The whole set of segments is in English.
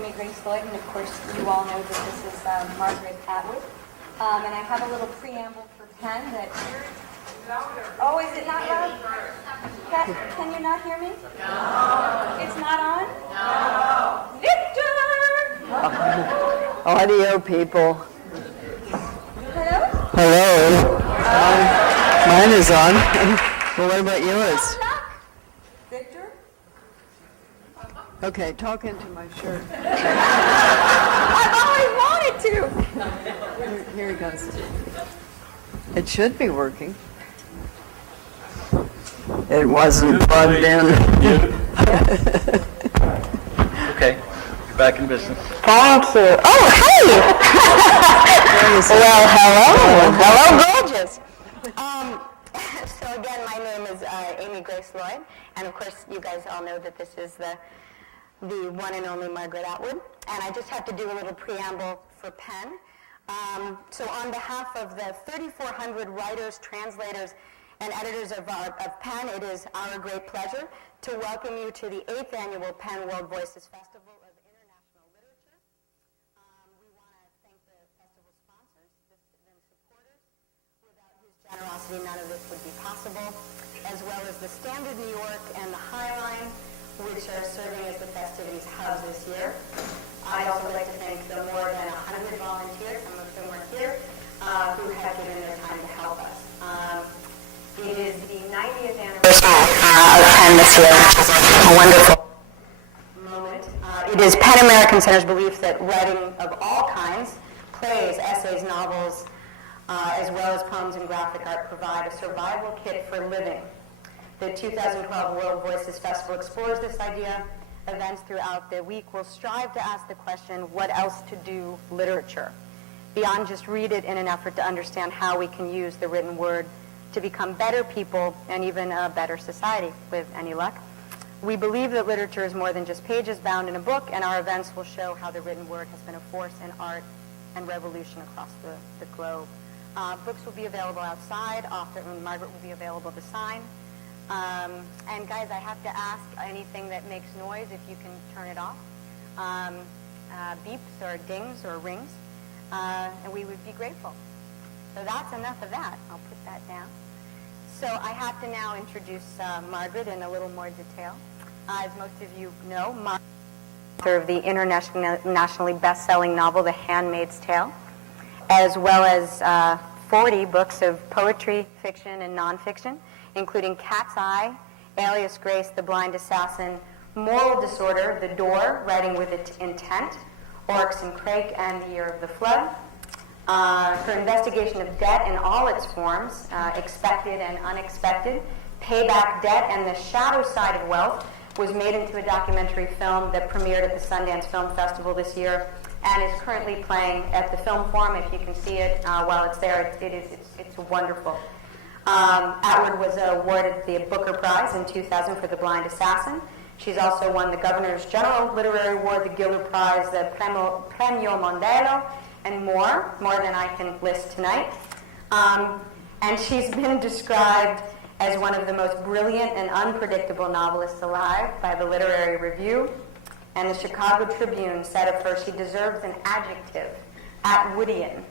Amy Grace Lloyd, and of course you all know that this is Margaret Atwood. And I have a little preamble for Penn that... Oh, is it not loud? Can you not hear me? No. It's not on? No. Victor! Audio people. Hello? Hello. Mine is on. Well, what about yours? Victor? Okay, talk into my shirt. I've always wanted to. Here he goes. It should be working. It wasn't plugged in. Okay, you're back in business. Thank you. Oh, hey! Well, hello. Hello, gorgeous. So again, my name is Amy Grace Lloyd, and of course, you guys all know that this is the one and only Margaret Atwood, and I just have to do a little preamble for Penn. So on behalf of the 3,400 writers, translators, and editors of Penn, it is our great pleasure to welcome you to the 8th annual Penn World Voices Festival of International Literature. We want to thank the festival sponsors, the supporters, without whose generosity none of this would be possible, as well as the Standard New York and the High Line, which are serving as the festivities hubs this year. I'd also like to thank the more than 100 volunteers, some of whom are here, who have given their time to help us. It is the 90th anniversary of Penn this year, which is a wonderful moment. It is Penn American Center's belief that writing of all kinds, plays, essays, novels, as well as poems and graphic art, provide a survival kit for living. The 2012 World Voices Festival explores this idea. Events throughout the week will strive to ask the question, what else to do literature? Beyond just read it in an effort to understand how we can use the written word to become better people and even a better society, with any luck. We believe that literature is more than just pages bound in a book, and our events will show how the written word has been a force in art and revolution across the globe. Books will be available outside. Margaret will be available to sign. And guys, I have to ask, anything that makes noise, if you can turn it off. Beeps or dings or rings. And we would be grateful. So that's enough of that. I'll put that down. So I have to now introduce Margaret in a little more detail. As most of you know, Margaret is author of the internationally best-selling novel, The Handmaid's Tale, as well as 40 books of poetry, fiction, and nonfiction, including Cat's Eye, Alias Grace, The Blind Assassin, Moral Disorder, The Door, Writing with Intent, Oryx and Crake, and The Year of the Flood. Her investigation of debt in all its forms, expected and unexpected, Payback Debt, and The Shadow Side of Wealth, was made into a documentary film that premiered at the Sundance Film Festival this year and is currently playing at the Film Forum. If you can see it while it's there, it's wonderful. Atwood was awarded the Booker Prize in 2000 for The Blind Assassin. She's also won the Governor's General Literary Award, the Giller Prize, the Premio Mondello, and more than I can list tonight. And she's been described as one of the most brilliant and unpredictable novelists alive by the Literary Review. And the Chicago Tribune said of her, she deserves an adjective, Atwoodian,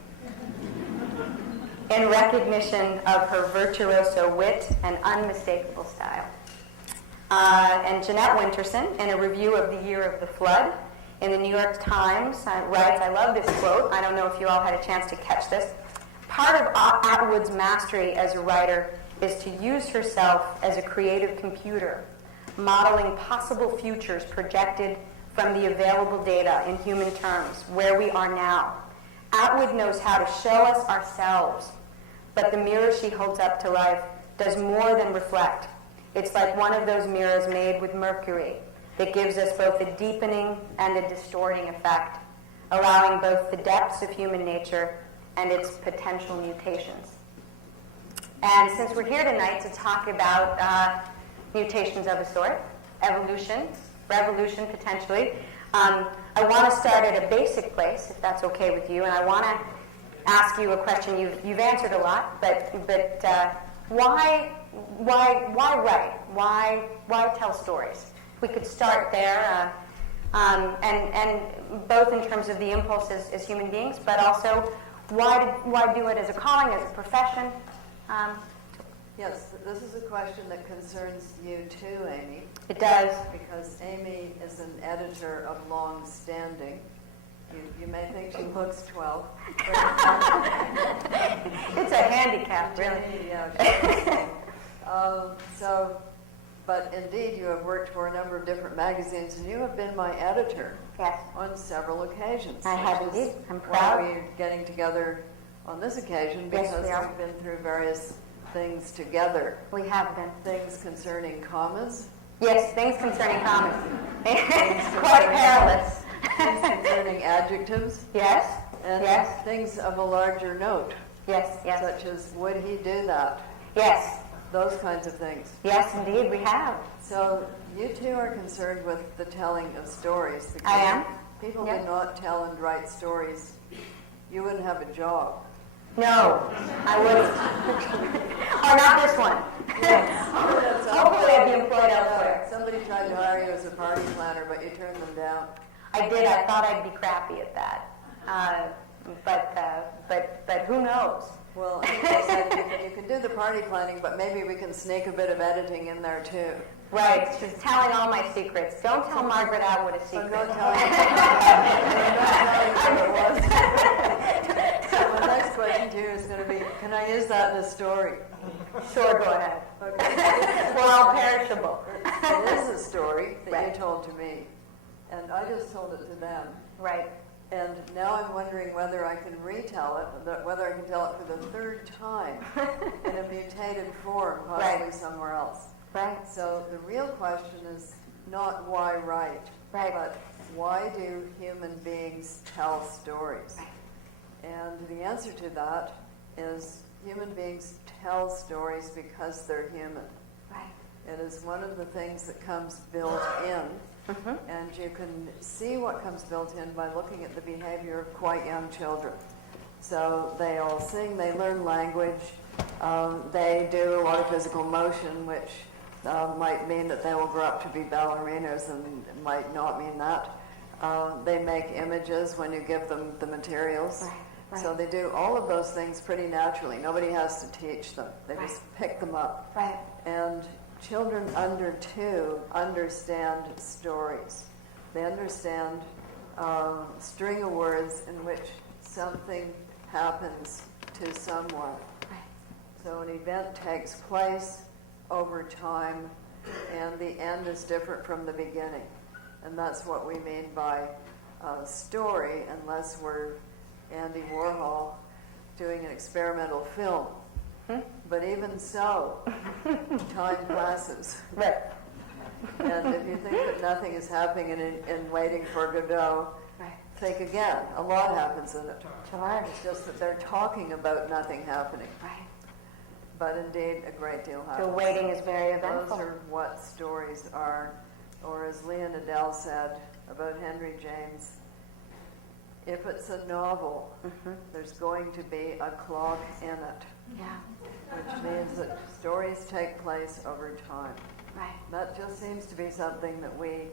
in recognition of her virtuoso wit and unmistakable style. And Jeanette Winterson, in a review of The Year of the Flood in the New York Times, writes, I love this quote, I don't know if you all had a chance to catch this, part of Atwood's mastery as a writer is to use herself as a creative computer, modeling possible futures projected from the available data in human terms, where we are now. Atwood knows how to show us ourselves, but the mirror she holds up to life does more than reflect. It's like one of those mirrors made with mercury that gives us both a deepening and a distorting effect, allowing both the depths of human nature and its potential mutations. And since we're here tonight to talk about mutations of a sort, evolution, revolution potentially, I want to start at a basic place, if that's okay with you, and I want to ask you a question you've answered a lot, but why write? Why tell stories? We could start there. And both in terms of the impulse as human beings, but also why do it as a calling, as a profession? Yes, this is a question that concerns you too, Amy. It does. Because Amy is an editor of long standing. You may think she looks 12. It's a handicap, really. Yeah. But indeed, you have worked for a number of different magazines, and you have been my editor Yes. on several occasions. I have which is indeed. I'm proud. Why we're getting together on this occasion, Yes, because we are. we've been through various things together. We have been. Things concerning commas, Yes, things concerning commas. Quite perilous. things concerning adjectives, Yes, and yes, things of a larger note, yes, yes, such as would he do that? yes, Those kinds of things. yes, indeed, we have. So you two are concerned with the telling of stories. Because I am. People Yeah. did not tell and write stories. You wouldn't have a job. No, I wouldn't. Or not this one. Hopefully I'd be employed elsewhere. Somebody tried to hire you as a party planner, but you turned them down. I did. I thought I'd be crappy at that. But who knows? Well, I think they said you can do the party planning, but maybe we can sneak a bit of editing in there too. Right. She's telling all my secrets. Don't tell Margaret Atwood a So secret. don't tell me. What it was. So my next question to you is going to be, can I use that in a story? Sure, go ahead. Okay. We're all perishable. It is a story that Right. you told to me, and I just told it to them. Right. And now I'm wondering whether I can retell it, whether I can tell it for the third time in a mutated form, possibly Right. somewhere else. Right. So the real question is not why write, Right. but why do human beings tell stories? Right. And the answer to that is human beings tell stories because they're human. Right. It is one of the things that comes built in. And you can see what comes built in by looking at the behavior of quite young children. So they all sing, they learn language, they do a lot of physical motion, which might mean that they will grow up to be ballerinas, and it might not mean that. They make images when you give them the materials. Right, right. So they do all of those things pretty naturally. Nobody has to teach them. They Right. just pick them up. Right. And children under 2 understand stories. They understand a string of words in which something happens to someone. Right. So an event takes place over time, and the end is different from the beginning. And that's what we mean by story, unless we're Andy Warhol doing an experimental film. But even so, time passes. Right. And if you think that nothing is happening in Waiting for Godot, Right. think again. A lot happens in it. Sure. It's just that they're talking about nothing happening. Right. But indeed, a great deal The happens. waiting is very Those eventful. are what stories are. Or as Leon Adele said about Henry James, if it's a novel, there's going to be a clock in it, Yeah. which means that stories take place over time. Right. That just seems to be something that we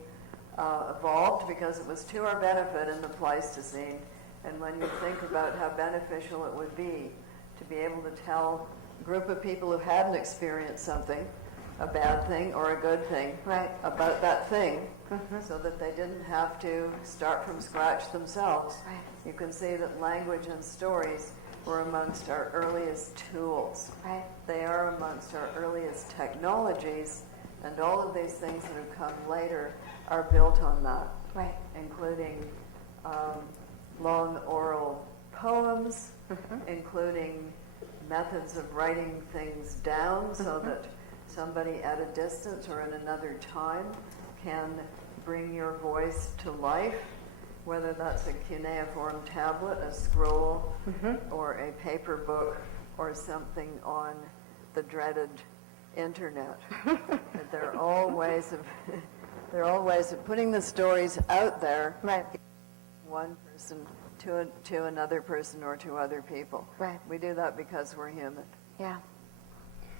evolved because it was to our benefit in the Pleistocene. And when you think about how beneficial it would be to be able to tell a group of people who hadn't experienced something, a bad thing or a good thing, Right. about that thing, so that they didn't have to start from scratch themselves. Right. You can see that language and stories were amongst our earliest tools. Right. They are amongst our earliest technologies, and all of these things that have come later are built on that, Right. including long oral poems, including methods of writing things down so that somebody at a distance or in another time can bring your voice to life, whether that's a cuneiform tablet, a scroll, or a paper book, or something on the dreaded internet. They're all ways of putting the stories out there. Right. One person to another person or to other people. Right. We do that because we're human. Yeah.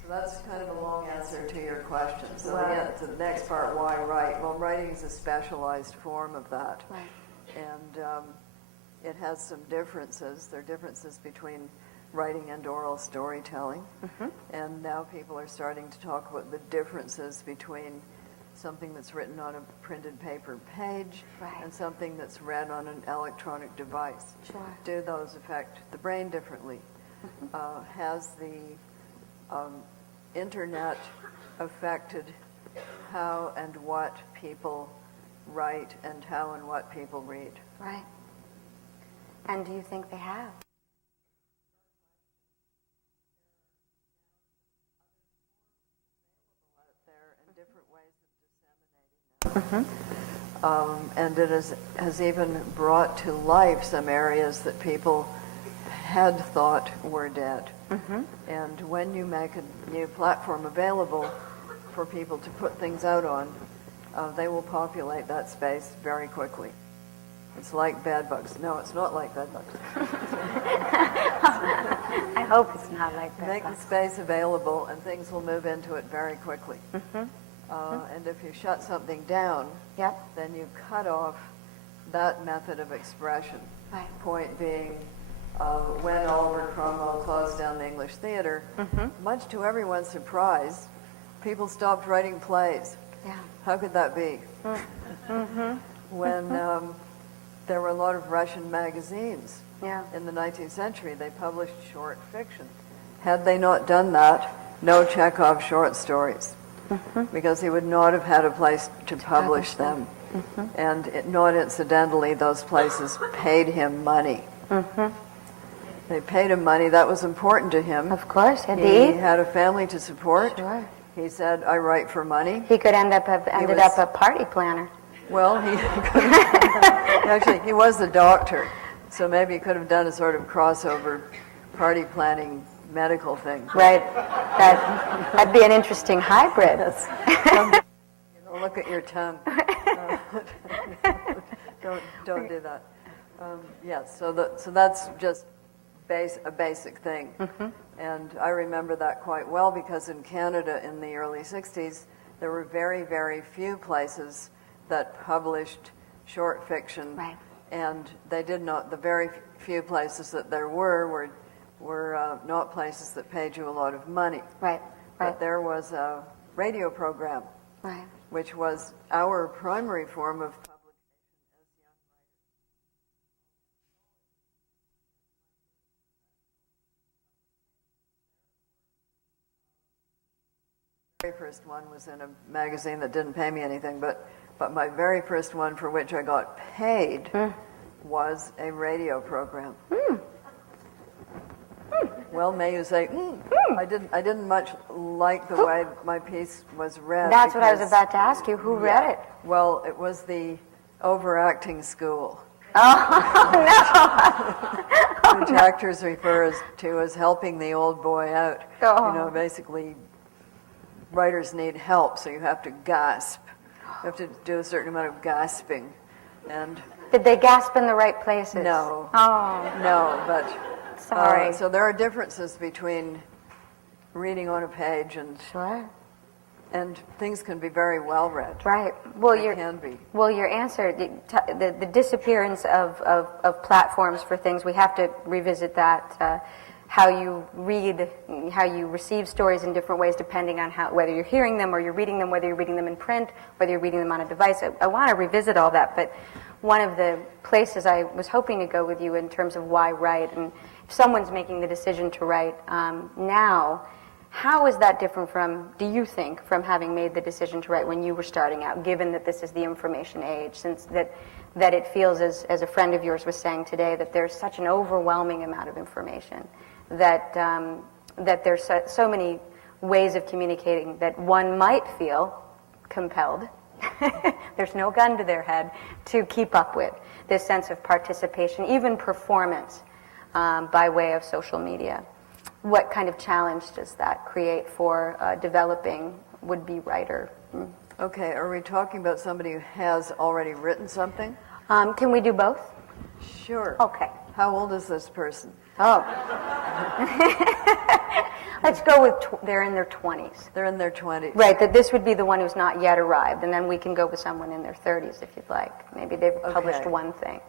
So So that's kind of a long answer to your question. So Right. the next part, why write? Well, writing is a specialized form of that. Right. And it has some differences. There are differences between writing and oral storytelling. And now people are starting to talk about the differences between something that's written on a printed paper page Right. and something that's read on an electronic device. Sure. Do those affect the brain differently? Has the internet affected how and what people write and how and what people read? Right. And do you think they have? There and different ways of disseminating them. And it has even brought to life some areas that people had thought were dead. And when you make a new platform available for people to put things out on, they will populate that space very quickly. It's like bed bugs. No, it's not like bed bugs. I hope it's not like that. Make the space available and things will move into it very quickly. And if you shut something down, Yep. then you cut off that method of expression. Right. Point being, when Oliver Cromwell closed down the English theater, much to everyone's surprise, people stopped writing plays. Yeah. How could that be? When there were a lot of Russian magazines Yeah. in the 19th century, they published short fiction. Had they not done that, no Chekhov short stories, because he would not have had a place to publish them. And not incidentally, those places paid him money. They paid him money. That was important to him. Of course, had to He eat. had a family to support. Sure. He said, I write for money. He could ended up a party planner. Well, he could actually, he was a doctor, so maybe he could have done a sort of crossover party planning medical thing. Right. That'd be an interesting hybrid. Look at your tongue. Don't do that. Yes, so that's just a basic thing. And I remember that quite well because in Canada in the early 60s, there were very, very few places that published short fiction. Right. And they did not, the very few places that there were not places that paid you a lot of money. Right. But Right. there was a radio program, Right. which was our primary form of publication as young writers. My very first one was in a magazine that didn't pay me anything, but my very first one for which I got paid was a radio program. Well, may you say, I didn't much like the way my piece was read. That's what I was because- about to ask you. Who read it? Well, it was the overacting school, which actors refer to as helping the old boy out. Oh. You know, basically, writers need help, so you have to gasp. You have to do a certain amount of gasping. And Did they gasp in the right places? no, Oh, no, but sorry. so there are differences between reading on a page Sure. and things can be very well read. Right. Well, They your can be. answer, the disappearance of platforms for things, we have to revisit that. How you read, how you receive stories in different ways, depending on whether you're hearing them or you're reading them, whether you're reading them in print, whether you're reading them on a device. I want to revisit all that, but one of the places I was hoping to go with you in terms of why write, and if someone's making the decision to write now, how is that different from, do you think, from having made the decision to write when you were starting out, given that this is the information age, since that it feels, as a friend of yours was saying today, that there's such an overwhelming amount of information, that there's so many ways of communicating that one might feel compelled, there's no gun to their head, to keep up with this sense of participation, even performance, by way of social media. What kind of challenge does that create for a developing would-be writer? Okay, are we talking about somebody who has already written something? Can we do both? Sure. Okay. How old is this person? Oh. Let's go with they're in their 20s. They're in their 20s. Right, that this would be the one who's not yet arrived, and then we can go with someone in their 30s if you'd like. Maybe they've published Okay. one thing.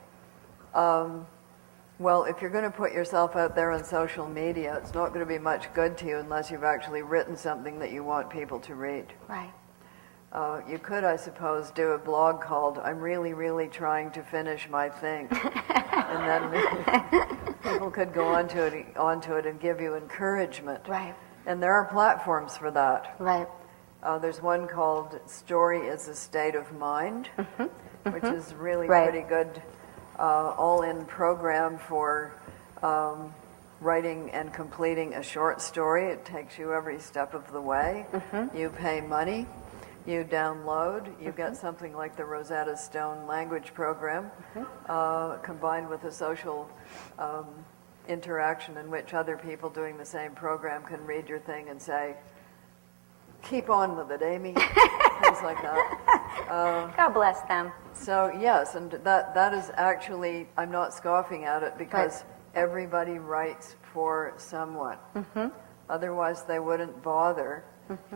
Well, if you're going to put yourself out there on social media, it's not going to be much good to you unless you've actually written something that you want people to read. Right. You could, I suppose, do a blog called "I'm really, really trying to finish my thing," and then people could go onto it and give you encouragement. Right. And there are platforms for that. Right. There's one called "Story is a State of Mind," which is really Right. pretty good, all-in program for writing and completing a short story. It takes you every step of the way. You pay money. You download, you get something like the Rosetta Stone language program, combined with a social interaction in which other people doing the same program can read your thing and say, "Keep on with it, Amy," things like that. God bless them. So yes, and that is actually, I'm not scoffing at it because everybody writes for someone. Otherwise they wouldn't bother.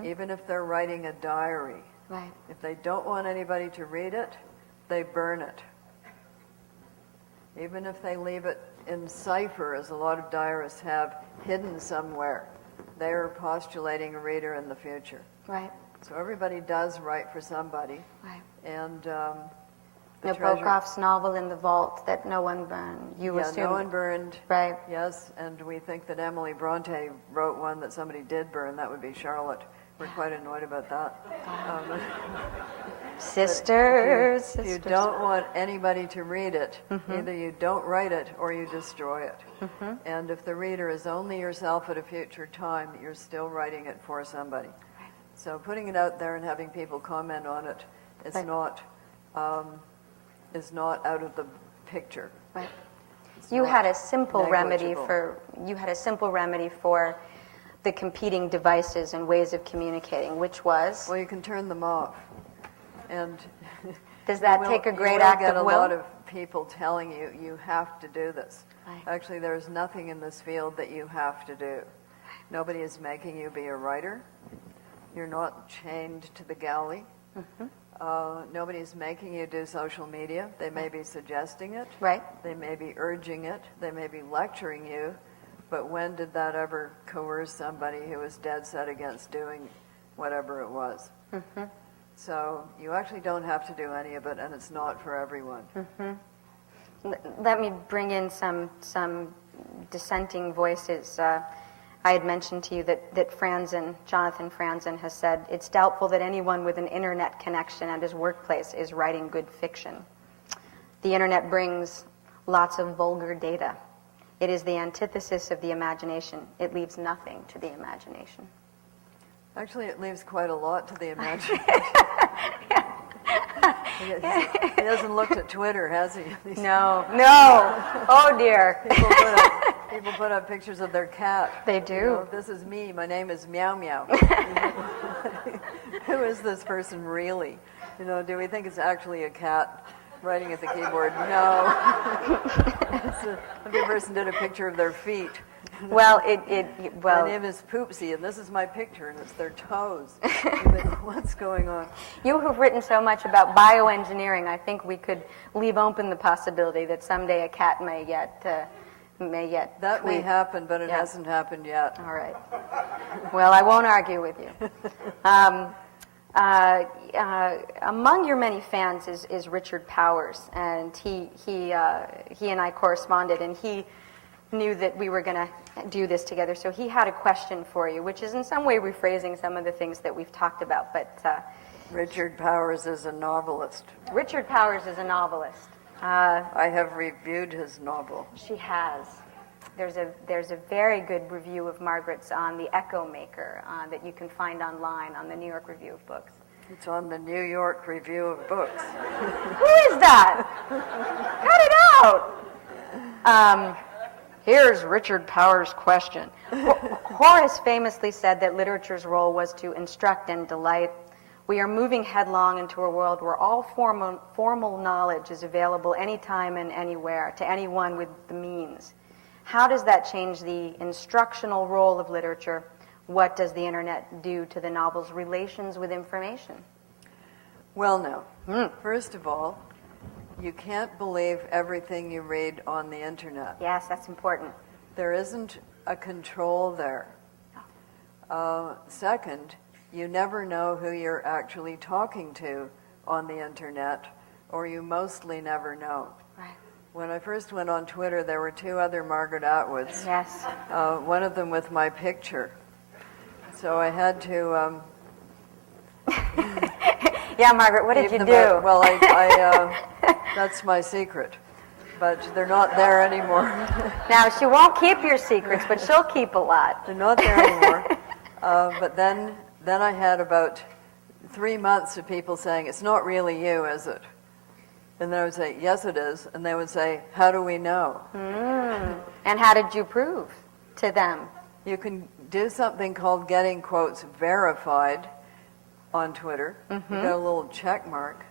Even if they're writing a diary, Right. if they don't want anybody to read it, they burn it. Even if they leave it in cipher, as a lot of diarists have, hidden somewhere, they're postulating a reader in the future. Right. So everybody does write for somebody. Right. And Nabokov's novel in the vault that no one burned. You yeah, assume. no one burned. Right. Yes, and we think that Emily Bronte wrote one that somebody did burn. That would be Charlotte. We're quite annoyed about that. Sisters. If you don't want anybody to read it, either you don't write it or you destroy it. And if the reader is only yourself at a future time, you're still writing it for somebody. So putting it out there and having people comment on it is Right. not out of the picture. Right. It's You not had a simple remedy negligible. for the competing devices and ways of communicating, which was. Well, you can turn them off. And Does that you will- take a great you will act get of a will? lot of people telling you, you have to do this. Right. Actually, there's nothing in this field that you have to do. Nobody is making you be a writer. You're not chained to the galley. Nobody's making you do social media. They may be suggesting it. Right. They may be urging it. They may be lecturing you. But when did that ever coerce somebody who was dead set against doing whatever it was? So you actually don't have to do any of it, and it's not for everyone. Let me bring in some dissenting voices. I had mentioned to you that Jonathan Franzen has said, it's doubtful that anyone with an internet connection at his workplace is writing good fiction. The internet brings lots of vulgar data. It is the antithesis of the imagination. It leaves nothing to the imagination. Actually, it leaves quite a lot to the imagination. He hasn't looked at Twitter, has he? No. Oh dear. People put up pictures of their cat. They do. You know, this is me. My name is Meow Meow. Who is this person really? You know, do we think it's actually a cat writing at the keyboard? No. The person did a picture of their feet. Well, My name is Poopsie, and this is my picture, and it's their toes. What's going on? You who've written so much about bioengineering, I think we could leave open the possibility that someday a cat may yet That may tweet. happen, but it Yeah. hasn't happened yet. All right. Well, I won't argue with you. Among your many fans is Richard Powers, and he and I corresponded, and he knew that we were going to do this together, so he had a question for you, which is in some way rephrasing some of the things that we've talked about. But Richard Powers is a novelist. Richard Powers is a novelist. I have reviewed his novel. She has. There's a very good review of Margaret's on The Echo Maker that you can find online on the New York Review of Books. It's on the New York Review of Books. Who is that? Cut it out! Here's Richard Powers' question. Horace famously said that literature's role was to instruct and delight. We are moving headlong into a world where all formal knowledge is available anytime and anywhere to anyone with the means. How does that change the instructional role of literature? what does the internet do to the novel's relations with information? Well, no. First of all, you can't believe everything you read on the internet. Yes, that's important. There isn't a control there. Second, you never know who you're actually talking to on the internet, or you mostly never know. Right. When I first went on Twitter, there were two other Margaret Atwoods. Yes. One of them with my picture. So I had to... Yeah, Margaret, what did you them do? out. Well, that's my secret. But they're not there anymore. Now, she won't keep your secrets, but she'll keep a lot. They're not there anymore. But then I had about 3 months of people saying, "It's not really you, is it?" And then I would say, "Yes, it is." And they would say, "How do we know?" And how did you prove to them? You can do something called getting quotes verified on Twitter. You got a little check mark.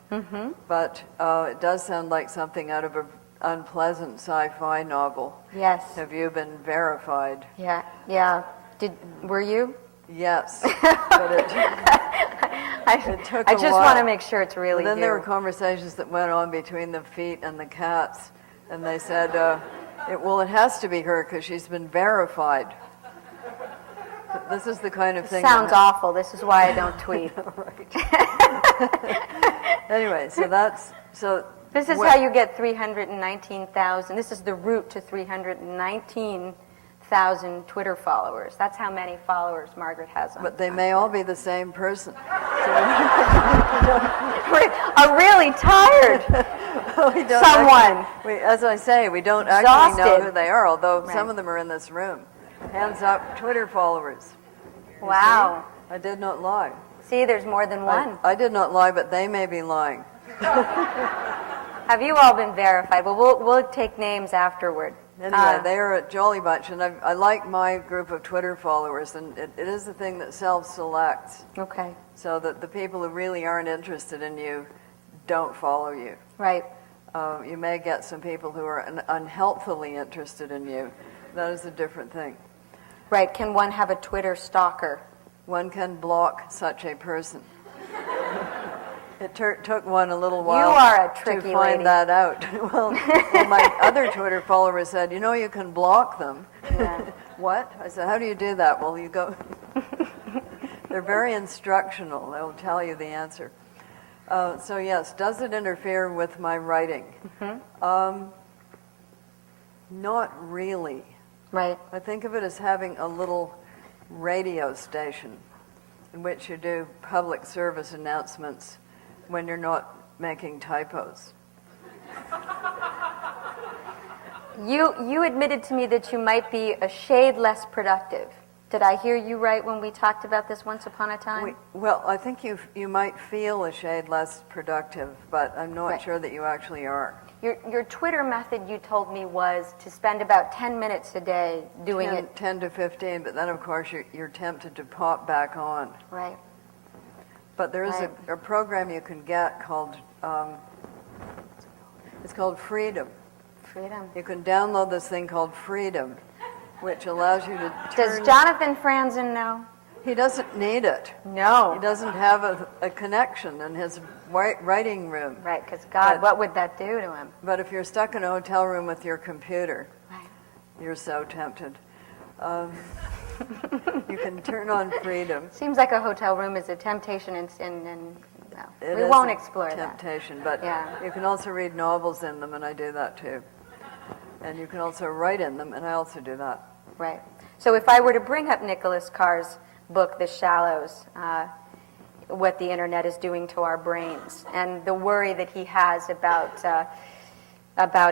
But it does sound like something out of an unpleasant sci-fi novel. Yes. Have you been verified? Yeah. Yeah. Were you? Yes. But it took I a just while. want to make sure it's really And then you. there were conversations that went on between the feet and the cats, and they said, it has to be her because she's been verified. This is the kind of thing. Sounds awful. This is why I don't tweet. Anyway, so This is how you get 319,000. This is the route to 319,000 Twitter followers. That's how many followers Margaret has on. But they may all be the same person. Are really tired. We don't Someone. as I say, we don't actually know Exhausted. who they are, although Right. some of them are in this room. Hands up, Twitter followers. You Wow. see? I did not lie. See, there's more than one. I did not lie, but they may be lying. Have you all been verified? Well, we'll take names afterward. Anyway, they are a jolly bunch, and I like my group of Twitter followers, and it is the thing that self-selects, Okay. so that the people who really aren't interested in you don't follow you. Right. You may get some people who are unhelpfully interested in you. That is a different thing. Right. Can one have a Twitter stalker? One can block such a person. It took one a little while You are a to tricky find lady. that out. Well, my other Twitter followers said, you can block them. Yeah. What? I said, how do you do that? Well, you go... They're very instructional. They'll tell you the answer. So yes, does it interfere with my writing? Not really. Right. I think of it as having a little radio station in which you do public service announcements when you're not making typos. You admitted to me that you might be a shade less productive. Did I hear you right when we talked about this once upon a time? Well, I think you might feel a shade less productive, but I'm not Right. sure that you actually are. Your Twitter method, you told me, was to spend about 10 minutes a day doing 10 to 15, but then of course you're tempted to pop back on. Right. But there is Right. a program you can get called, it's called Freedom. Freedom. You can download this thing called Freedom, which allows you to Does turn... Jonathan Franzen know? He doesn't need it. No. He doesn't have a connection in his writing room. Right, because God, But- what would that do to him? But if you're stuck in a hotel room with your computer, Right. you're so tempted. You can turn on Freedom. Seems like a hotel room is a temptation, and well, It we is won't a explore that. temptation, but Yeah. you can also read novels in them, and I do that too. And you can also write in them, and I also do that. Right. So if I were to bring up Nicholas Carr's book, The Shallows, what the internet is doing to our brains, and the worry that he has about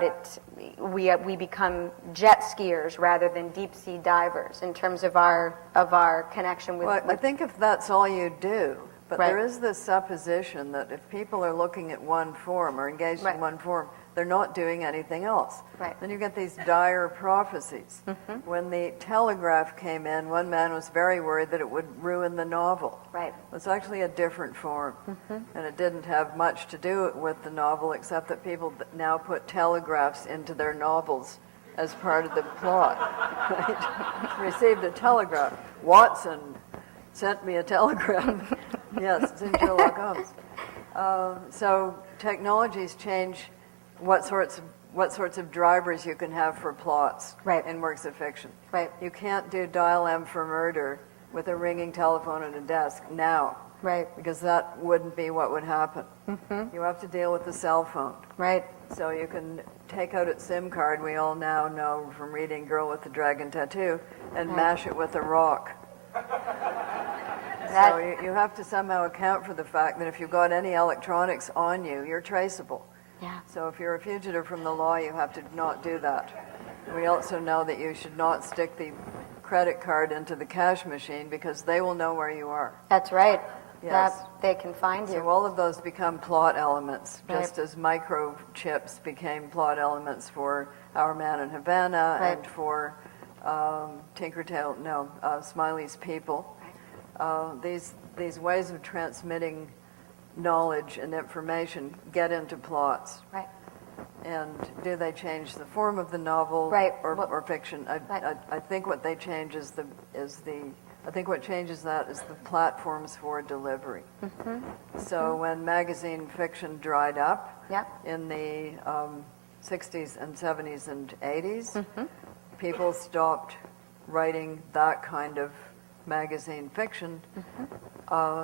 it, we become jet skiers rather than deep sea divers in terms of our connection with. Well, I think if that's all you do, but Right. there is this supposition that if people are looking at one form or engaged Right. in one form, they're not doing anything else. Right. Then you get these dire prophecies. When the telegraph came in, one man was very worried that it would ruin the novel. Right. It was actually a different form, and it didn't have much to do with the novel, except that people now put telegraphs into their novels as part of the plot. Right? Received a telegram. Watson sent me a telegram. Yes, it's in Sherlock Holmes. So technologies change what sorts of drivers you can have for plots Right. in works of fiction. Right. You can't do Dial M for murder with a ringing telephone at a desk now. Right. Because that wouldn't be what would happen. You have to deal with the cell phone. Right. So you can take out its SIM card, we all now know from reading Girl with the Dragon Tattoo, and mash it with a rock. So you have to somehow account for the fact that if you've got any electronics on you, you're traceable. Yeah. So if you're a fugitive from the law, you have to not do that. We also know that you should not stick the credit card into the cash machine because they will know where you are. That's right. Yes. That they can find you. So all of those become plot elements, Right. just as microchips became plot elements for Our Man in Havana Right. and for Smiley's People. These ways of transmitting knowledge and information get into plots. Right. And do they change the form of the novel Right. or fiction? I think what they change I think what changes that is the platforms for delivery. So when magazine fiction dried up Yeah. in the 60s and 70s and 80s, people stopped writing that kind of magazine fiction.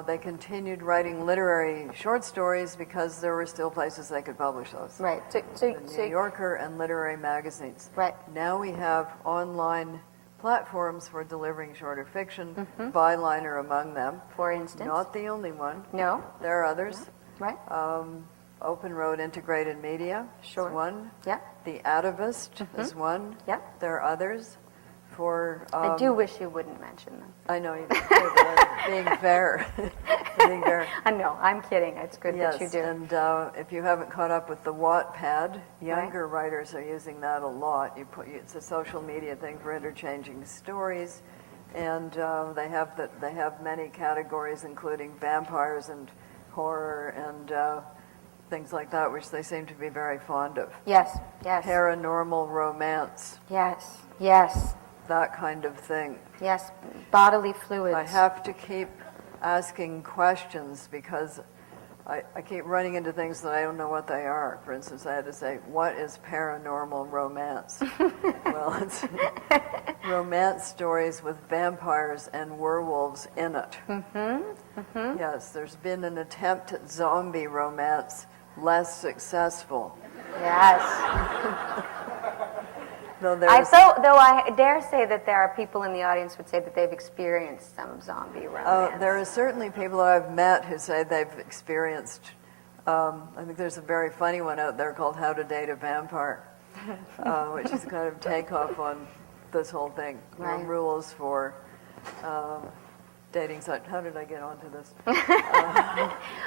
They continued writing literary short stories because there were still places they could publish those. Right. The New Yorker and literary magazines. Right. Now we have online platforms for delivering shorter fiction, Byliner among them. For instance. Not the only one. No. There are others. Right. Open Road Integrated Media Sure. is one. Yeah. The Atavist is one. Yeah. There are others. For I do wish you wouldn't mention them. I know you do, but I'm being fair. Being fair. I know. I'm kidding. It's good Yes, that you do. and if you haven't caught up with the Wattpad, younger writers are using that a lot. It's a social media thing for interchanging stories, and they have many categories, including vampires and horror and things like that, which they seem to be very fond of. Yes. Yes. Paranormal romance, Yes. Yes. that kind of thing. Yes. Bodily fluids. I have to keep asking questions because I keep running into things that I don't know what they are. For instance, I had to say, what is paranormal romance? Well, it's romance stories with vampires and werewolves in it. Yes, there's been an attempt at zombie romance, less successful. Yes. Though Though I dare say that there are people in the audience would say that they've experienced some zombie romance. there are certainly people that I've met who say they've experienced, I think there's a very funny one out there called How to Date a Vampire, which is kind of takeoff on this whole thing. There are Right. rules for dating such. How did I get onto this?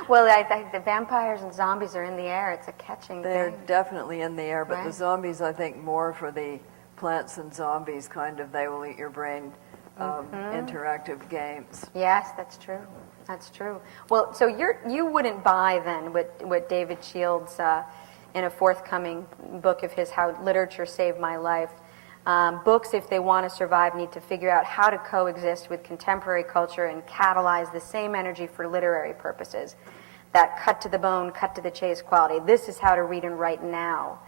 Well, I think the vampires and zombies are in the air. It's a catching They're thing. definitely in the air, but the Right. zombies, I think, more for the plants and zombies kind of they will eat your brain interactive games. Yes, that's true. That's true. Well, so you wouldn't buy then what David Shields in a forthcoming book of his, How Literature Saved My Life. Books, if they want to survive, need to figure out how to coexist with contemporary culture and catalyze the same energy for literary purposes. That cut to the bone, cut to the chase quality. This is how to read and write now.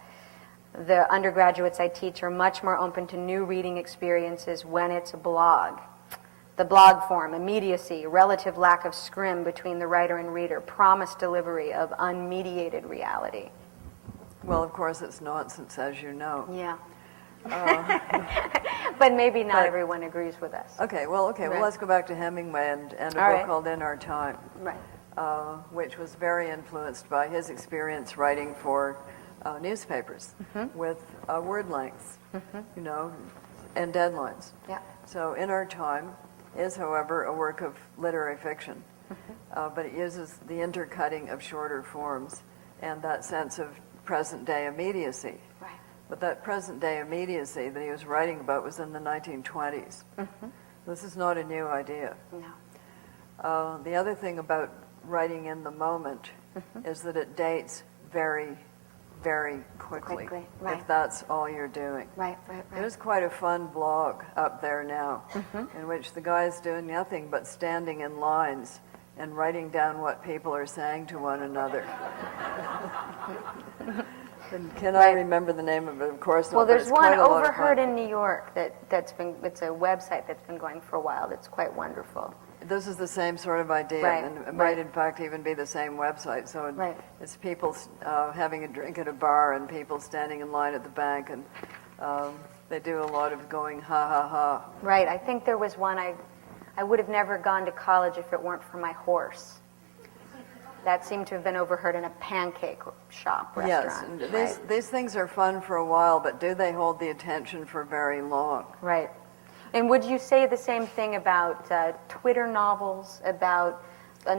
The undergraduates I teach are much more open to new reading experiences when it's a blog. The blog form, immediacy, relative lack of scrim between the writer and reader, promised delivery of unmediated reality. Well, of course, it's nonsense, as you know. Yeah. But maybe not But- everyone agrees with us. Okay, well, Right. let's go back to Hemingway and a All book right. called In Our Time, Right. which was very influenced by his experience writing for newspapers with word lengths, you know, and deadlines. Yeah. So In Our Time is, however, a work of literary fiction, but it uses the intercutting of shorter forms and that sense of present-day immediacy. Right. But that present-day immediacy that he was writing about was in the 1920s. This is not a new idea. No. The other thing about writing in the moment is that it dates very, very quickly, right. if that's all you're doing. Right, right, right. There's quite a fun blog up there now in which the guy's doing nothing but standing in lines and writing down what people are saying to one another. And can I remember the name of it? Of course not. Well, but there's it's one quite a lot of Overheard fun. in New York it's a website that's been going for a while. That's quite wonderful. This is the same sort of idea, Right, and it right. might in fact even be the same website. So Right. it's people having a drink at a bar and people standing in line at the bank, and they do a lot of going ha ha ha. Right. I think there was one I would have never gone to college if it weren't for my horse. That seemed to have been overheard in a pancake shop Yes, restaurant. and these things are fun for a while, but do they hold the attention for very long? Right. And would you say the same thing about Twitter novels, about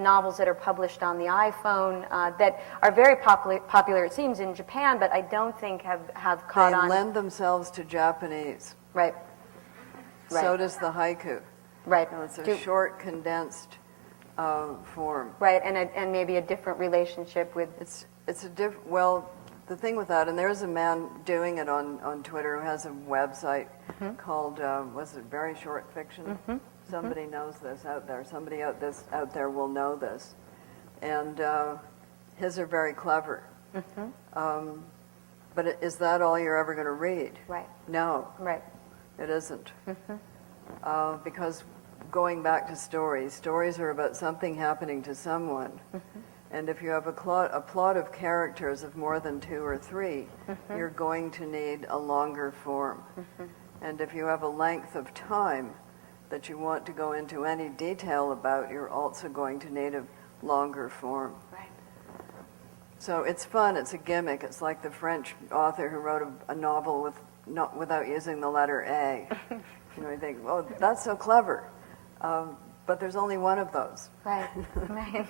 novels that are published on the iPhone, that are very popular, it seems, in Japan, but I don't think have caught They on? lend themselves to Japanese. Right. So Right. does the haiku. Right. You know, it's a short, condensed form. Right, and maybe a different relationship with... It's a well, the thing with that, and there's a man doing it on Twitter who has a website called, was it Very Short Fiction? Somebody knows this out there. Somebody out there will know this. And his are very clever. But is that all you're ever going to read? Right. No, Right. it isn't. Because going back to stories are about something happening to someone. And if you have a plot of characters of more than 2 or 3, you're going to need a longer form. And if you have a length of time that you want to go into any detail about, you're also going to need a longer form. Right. So it's fun, it's a gimmick. It's like the French author who wrote a novel without using the letter A. You know, you think, oh, that's so clever. But there's only one of those. Right. Right.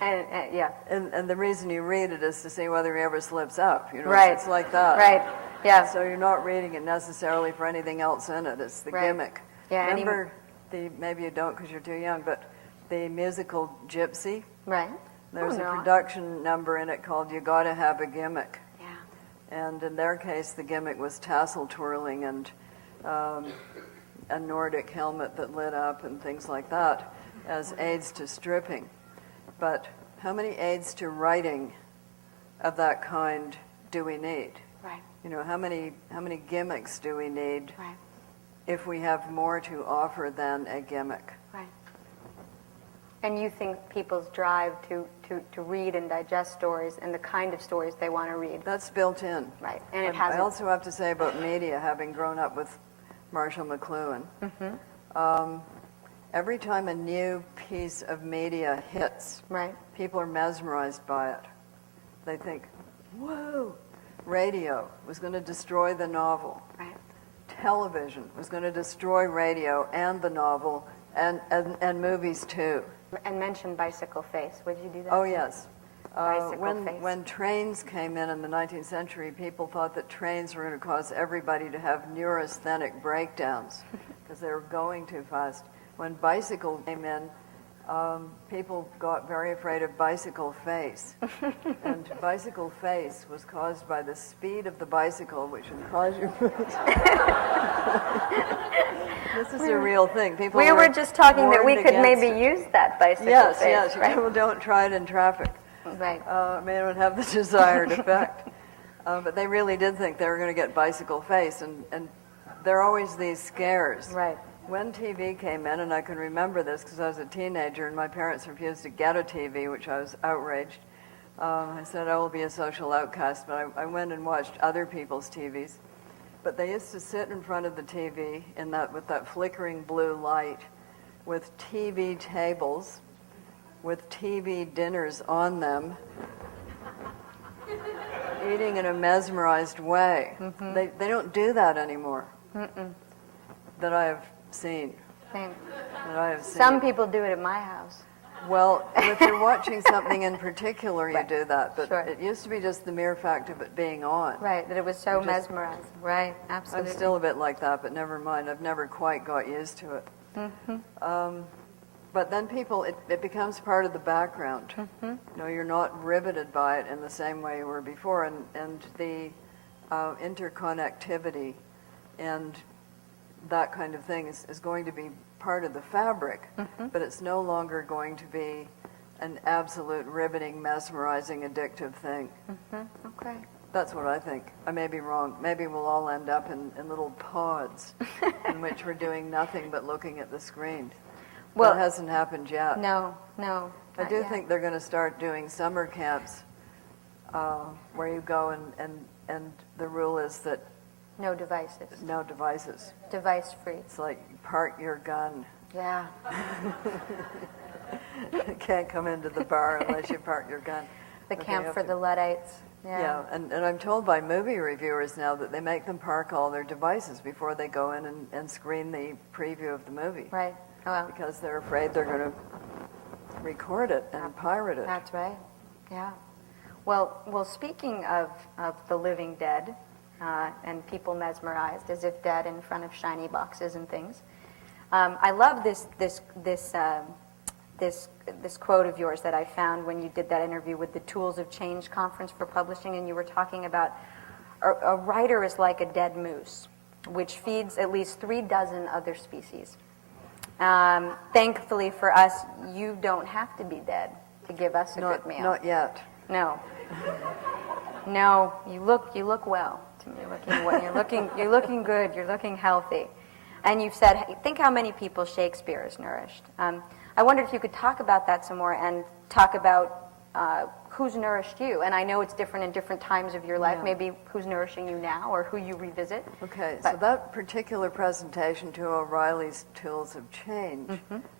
and yeah. And the reason you read it is to see whether he ever slips up. You know, Right. it's like that. Right. Yeah. So you're not reading it necessarily for anything else in it. It's the Right. gimmick. Yeah, Remember maybe you don't because you're too young, but the musical Gypsy? Right. There's Oh, a no. production number in it called You Gotta Have a Gimmick. Yeah. And in their case, the gimmick was tassel twirling and a Nordic helmet that lit up and things like that as aids to stripping. But how many aids to writing of that kind do we need? Right. You know, how many gimmicks do we need Right. if we have more to offer than a gimmick? Right. And you think people's drive to read and digest stories and the kind of stories they want to read. That's built in. Right. And it I hasn't. also have to say about media, having grown up with Marshall McLuhan, every time a new piece of media hits, Right. people are mesmerized by it. They think, whoa, radio was going to destroy the novel. Right. Television was going to destroy radio and the novel and movies too. And mention Bicycle Face. Would you do that? Oh, yes. Bicycle Face. When trains came in the 19th century, people thought that trains were going to cause everybody to have neurasthenic breakdowns because they were going too fast. When bicycle came in, people got very afraid of bicycle face. And bicycle face was caused by the speed of the bicycle, which would cause your This is a real thing. People We were just talking that we warned could against maybe it. use that bicycle Yes, face. yes. Right. People don't try it in traffic. Right. It may not have the desired effect. But they really did think they were going to get bicycle face. And there are always these scares. Right. When TV came in, and I can remember this because I was a teenager and my parents refused to get a TV, which I was outraged. I said, I will be a social outcast, but I went and watched other people's TVs. But they used to sit in front of the TV with that flickering blue light with TV tables, with TV dinners on them, eating in a mesmerized way. They don't do that anymore. That I have seen. Same. That I have seen. Some people do it at my house. Well, if you're watching something in particular, you Right. do that. But Sure. it used to be just the mere fact of it being on. Right. That it was so Just- mesmerizing. Right. I'm Absolutely. still a bit like that, but never mind. I've never quite got used to it. But then people, it becomes part of the background. You know, you're not riveted by it in the same way you were before, and the interconnectivity and that kind of thing is going to be part of the fabric, but it's no longer going to be an absolute riveting, mesmerizing, addictive thing. Okay. That's what I think. I may be wrong. Maybe we'll all end up in little pods in which we're doing nothing but looking at the screen. Well, that hasn't happened yet. No. I not do yet. think they're going to start doing summer camps where you go and the rule is that No devices. no devices. Device free. It's like park your gun. Yeah. You can't come into the bar unless you park your gun. The But they camp have for to- the Luddites. Yeah, and I'm told by movie reviewers now that they make them park all their devices before they go in and screen the preview of the movie. Right. Oh, well, Because they're afraid they're going to record it and pirate it. that's right. Yeah. Well, speaking of the living dead and people mesmerized as if dead in front of shiny boxes and things, I love this quote of yours that I found when you did that interview with the Tools of Change conference for publishing, and you were talking about a writer is like a dead moose, which feeds at least 36 other species. Thankfully for us, you don't have to be dead to give us a good meal. Not yet. No. No, you look well to me. You're looking good. You're looking healthy. And you've said, think how many people Shakespeare has nourished. I wondered if you could talk about that some more and talk about who's nourished you. And I know it's different in different times of your life. Yeah. Maybe who's nourishing you now or who you revisit. Okay, so that particular presentation to O'Reilly's Tools of Change,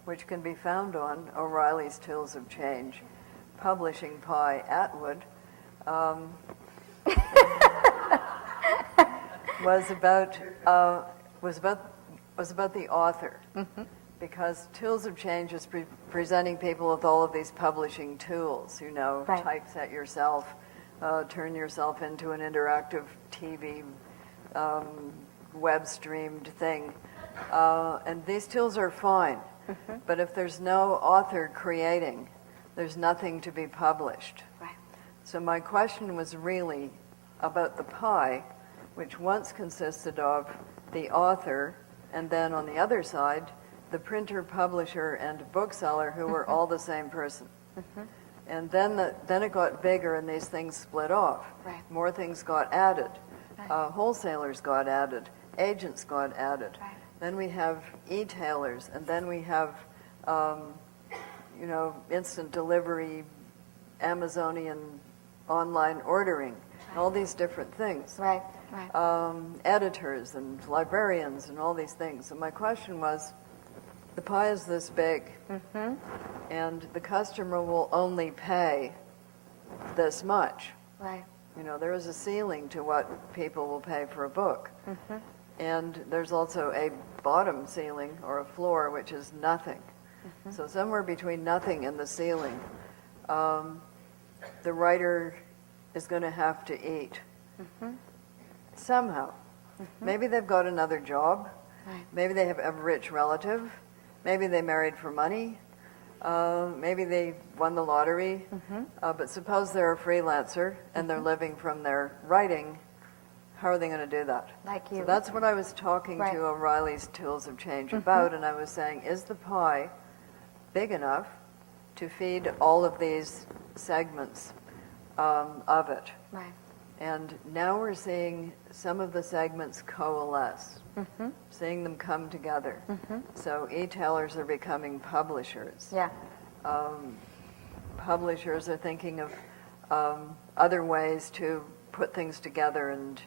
which can be found on O'Reilly's Tools of Change, publishing by Atwood, was about the author, because Tools of Change is presenting people with all of these publishing tools. You know, Right. typeset yourself, turn yourself into an interactive TV web streamed thing, and these tools are fine. But if there's no author creating, there's nothing to be published. Right. So my question was really about the pie, which once consisted of the author, and then on the other side, the printer, publisher, and bookseller, who were all the same person. And then it got bigger, and these things split off. Right. More things got added. Wholesalers got added. Agents got added. Right. Then we have e-tailers, and then we have, instant delivery, Amazonian online ordering, all these different things. Right. Editors and librarians and all these things. So my question was, the pie is this big, and the customer will only pay this much. Right. You know, there is a ceiling to what people will pay for a book. And there's also a bottom ceiling or a floor, which is nothing. So somewhere between nothing and the ceiling, the writer is going to have to eat somehow. Maybe they've got another job. Right. Maybe they have a rich relative. Maybe they married for money. Maybe they won the lottery. But suppose they're a freelancer and they're living from their writing. How are they going to do that? Like you. So that's what I was talking Right. to O'Reilly's Tools of Change about, and I was saying, is the pie big enough to feed all of these segments of it? Right. And now we're seeing some of the segments coalesce, seeing them come together. So e-tailers are becoming publishers. Yeah. Publishers are thinking of other ways to put things together and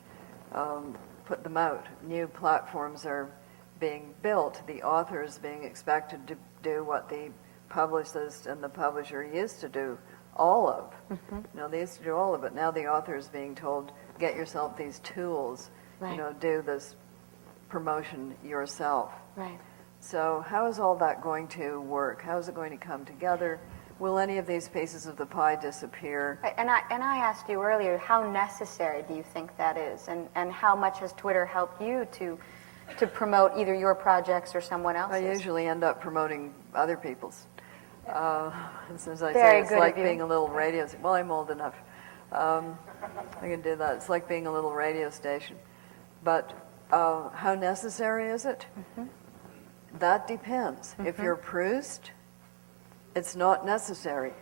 put them out. New platforms are being built. The author is being expected to do what the publicist and the publisher used to do all of. They used to do all of it. Now the author is being told, get yourself these tools, Right. do this promotion yourself. Right. So how is all that going to work? How is it going to come together? Will any of these pieces of the pie disappear? Right, and I asked you earlier, how necessary do you think that is, and how much has Twitter helped you to to promote either your projects or someone I else's? usually end up promoting other people's. As I Very say, it's good like of you. being a little radio. Well, I'm old enough. I can do that. It's like being a little radio station. But how necessary is it? That depends. If you're Proust, it's not necessary.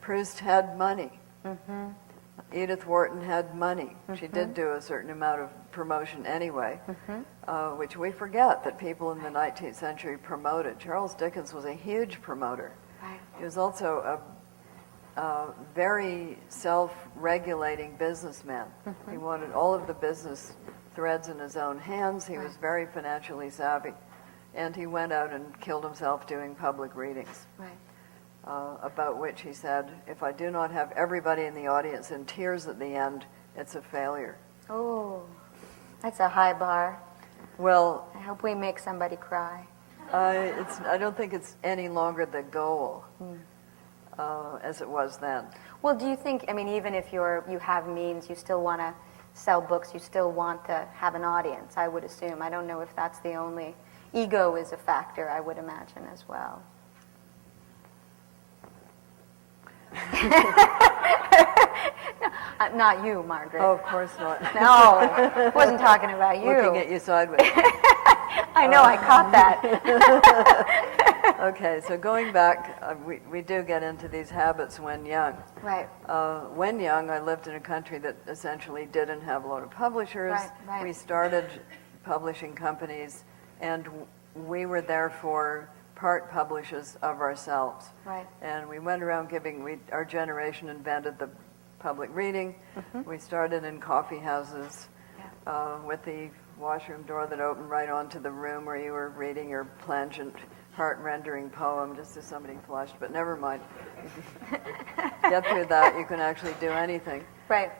Proust had money. Edith Wharton had money. She did do a certain amount of promotion anyway, which we forget that people in the 19th century promoted. Charles Dickens was a huge promoter. Right. He was also a very self-regulating businessman. He wanted all of the business threads in his own hands. He was very financially savvy. And he went out and killed himself doing public readings. Right. About which he said, if I do not have everybody in the audience in tears at the end, it's a failure. Oh, that's a high bar. Well, I hope we make somebody cry. I don't think it's any longer the goal as it was then. Well, do you think, I mean, even if you have means, you still want to sell books, you still want to have an audience, I would assume. I don't know if that's the only. Ego is a factor, I would imagine, as well. No, not you, Margaret. Oh, of course not. No, wasn't talking about you. Looking at you sideways. I know, I caught that. Okay, so going back, we do get into these habits when young. Right. When young, I lived in a country that essentially didn't have a lot of publishers. Right. We started publishing companies, and we were therefore part publishers of ourselves. Right. And we went around our generation invented the public reading. We started in coffee houses with the washroom door that opened right onto the room where you were reading your plangent, heart-rendering poem just as somebody flushed, but never mind. Get through that, you can actually do anything. Right.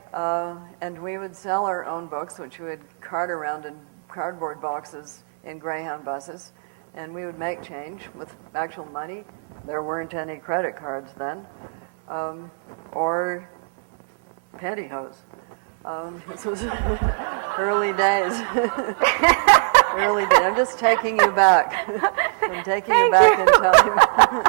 And we would sell our own books, which we would cart around in cardboard boxes in Greyhound buses, and we would make change with actual money. There weren't any credit cards then, or pantyhose. This was early days. Early days. I'm just taking you back. I'm taking you back in time.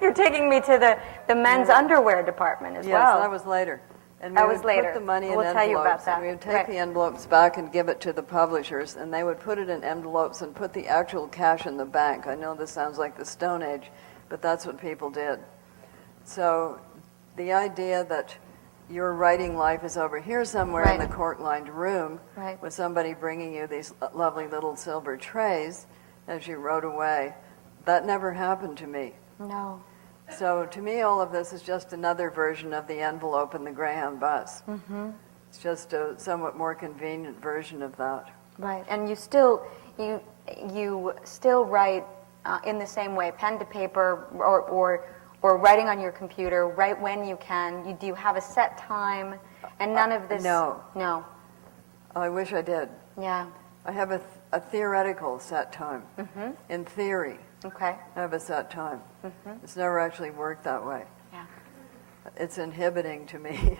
You're taking me to the men's underwear department as well. Yes, that was later. And That we was would later. put the money in We'll tell you about envelopes, that. and we would take Right. the envelopes back and give it to the publishers, and they would put it in envelopes and put the actual cash in the bank. I know this sounds like the Stone Age, but that's what people did. So the idea that your writing life is over here somewhere in Right. the cork-lined room Right. with somebody bringing you these lovely little silver trays as you wrote away, that never happened to me. No. So to me, all of this is just another version of the envelope in the Greyhound bus. It's just a somewhat more convenient version of that. Right. And you still write in the same way, pen to paper or writing on your computer, write when you can. Do you have a set time and none of this? No. No. I wish I did. Yeah. I have a theoretical set time. In theory, Okay. I have a set time. It's never actually worked that way. Yeah. It's inhibiting to me.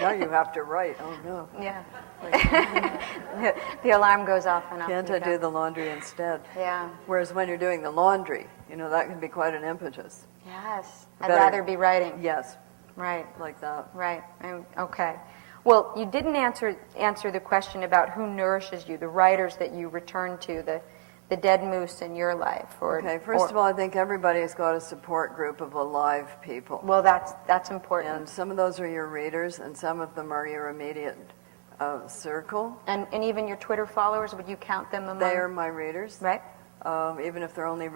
Now you have to write. Oh, no. Yeah. the alarm goes off and off. Can't I do the laundry instead? Yeah. Whereas when you're doing the laundry, that can be quite an impetus. Yes. I'd Better. rather be writing. Yes, Right. like that. Right. Okay. Well, you didn't answer the question about who nourishes you, the writers that you return to, the dead moose in your life. Okay, first of all, I think everybody's got a support group of alive people. Well, that's important. And some of those are your readers, and some of them are your immediate circle. And even your Twitter followers, would you count them among? They are my readers. Right. Even if they're only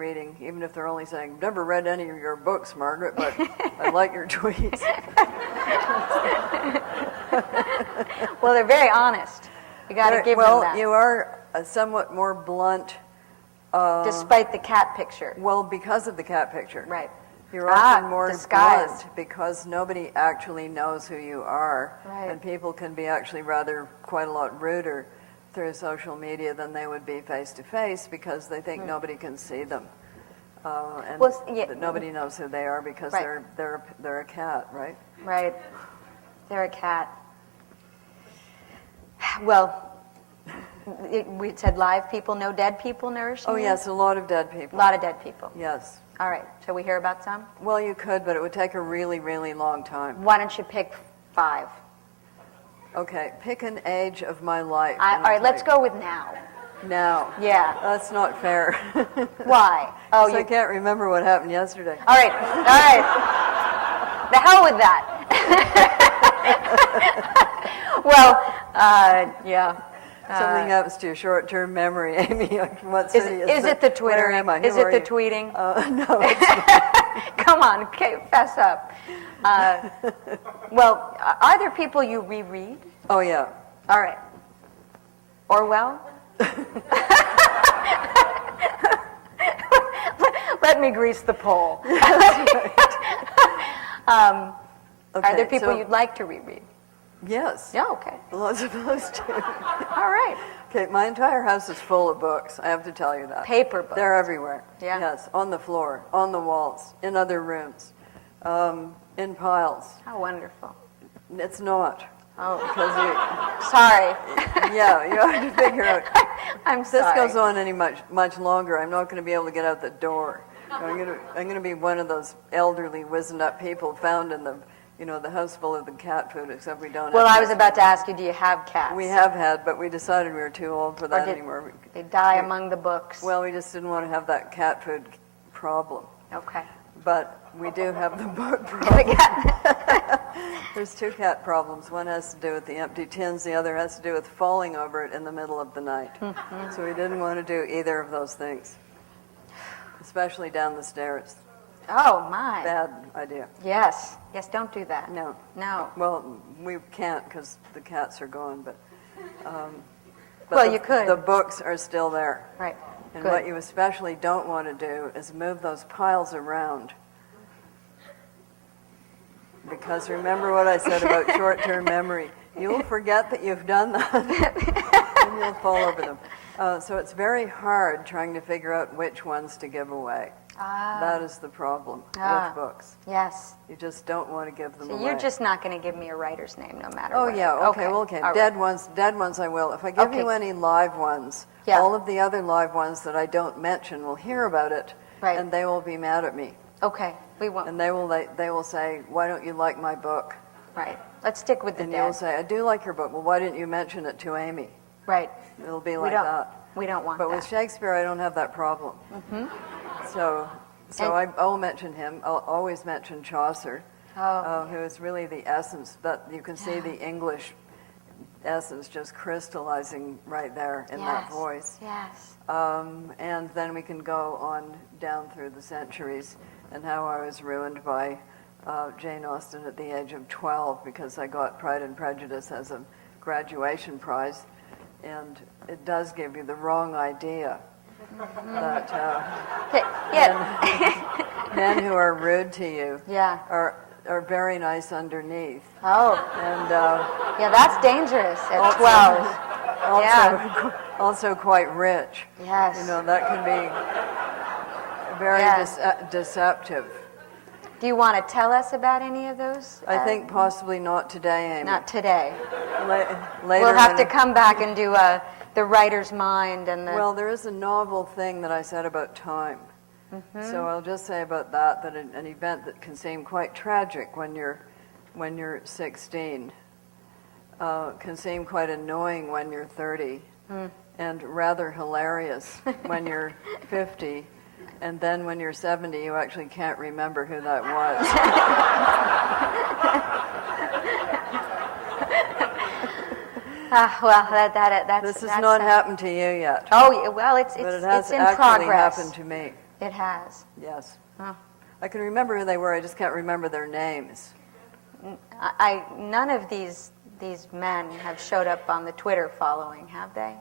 saying, never read any of your books, Margaret, but I like your tweets. Well, they're very honest. You got to give them that. Well, you are somewhat more blunt. Despite the cat picture. Well, because of the cat picture. Right. You're often more disguised. blunt because nobody actually knows who you are. Right. And people can be actually quite a lot ruder through social media than they would be face to face because they think nobody can see them. And that nobody knows who they are because Right. they're a cat, right? Right. They're a cat. Well, We said live people, no dead people nourishing Oh, you? yes, a lot of dead A people. lot of dead people. Yes. All right. Shall we hear about some? Well, you could, but it would take a really, really long time. Why don't you pick 5? Okay, pick an age of my life. All and I'll right, let's tell go with now. you. Now. Yeah. That's not fair. Why? Oh, 'Cause I can't remember what happened yesterday. All right. All right. The hell with that. Well, yeah. Something happens to your short-term memory, Amy. What city Is it the Where Twittering? am I? Is Who it are the you? tweeting? No, it's not. Come on, fess up. Well, are there people you reread? Oh, yeah. All right. Orwell? Let me grease the pole. Are there people so- you'd like to reread? Yes. Yeah, okay. Lots of those too. All right. Okay, my entire house is full of books. I have to tell you that. Paper books. They're everywhere. Yeah. Yes, on the floor, on the walls, in other rooms, in piles. How wonderful. It's not. Oh, Because sorry. yeah, you have to figure out. I'm If this sorry. goes on any much longer, I'm not going to be able to get out the door. I'm going to be one of those elderly, wizened up people found in the house full of the cat food, except we don't. Well, have I was cats. about to ask you, do you have cats? We have had, but we decided we were too old for that did- anymore. They die among the books. Well, we just didn't want to have that cat food problem. Okay. But we do have the book problem. There's 2 cat problems. One has to do with the empty tins. The other has to do with falling over it in the middle of the night. So we didn't want to do either of those things, especially down the stairs. Oh, my. Bad idea. Yes. Yes, don't do that. No. No. Well, we can't because the cats are gone, but Well, you could. The books are still there. Right. And Good. what you especially don't want to do is move those piles around. Because remember what I said about short-term memory. You will forget that you've done that, and you'll fall over them. So it's very hard trying to figure out which ones to give away. That is the problem with books. Yes. You just don't want to give them So away. you're just not going to give me a writer's name no matter Oh what. yeah, okay, well, okay. All right. Dead ones I will. If I give Okay. you any live ones, Yeah. all of the other live ones that I don't mention will hear about it, Right. and they will be mad at me, Okay. We won't. and they will say, "Why don't you like my book?" Right. Let's stick with the And you'll dead. say, "I do like your book. Well, why didn't you mention it to Amy?" Right. It'll be We like don't. that. We don't want But that. with Shakespeare, I don't have that problem. So And- I'll mention him. I'll always mention Chaucer, who is really the essence that you can see the English essence just crystallizing right there in that Yes. voice. Yes. And then we can go on down through the centuries and how I was ruined by Jane Austen at the age of 12 because I got Pride and Prejudice as a graduation prize. And it does give you the wrong idea that Okay. Yeah. men who are rude to you Yeah. are very nice underneath. Oh. And Yeah, that's dangerous at Also- 12. also, Yeah. also quite rich. Yes. You know, that can be very Yes. deceptive. Do you want to tell us about any of those? I think possibly not today, Amy. Not today. Later We'll have when to come back and do the writer's mind and the. Well, there is a novel thing that I said about time. So I'll just say about that an event that can seem quite tragic when you're 16 can seem quite annoying when you're 30 and rather hilarious when you're 50. And then when you're 70, you actually can't remember who that was. Well, that's. This has that's not happened to you yet. Oh, yeah, well, it's But it has it's in actually progress. happened to me. It has. Yes. Huh. I can remember who they were, I just can't remember their names. None of these men have showed up on the Twitter following, have they?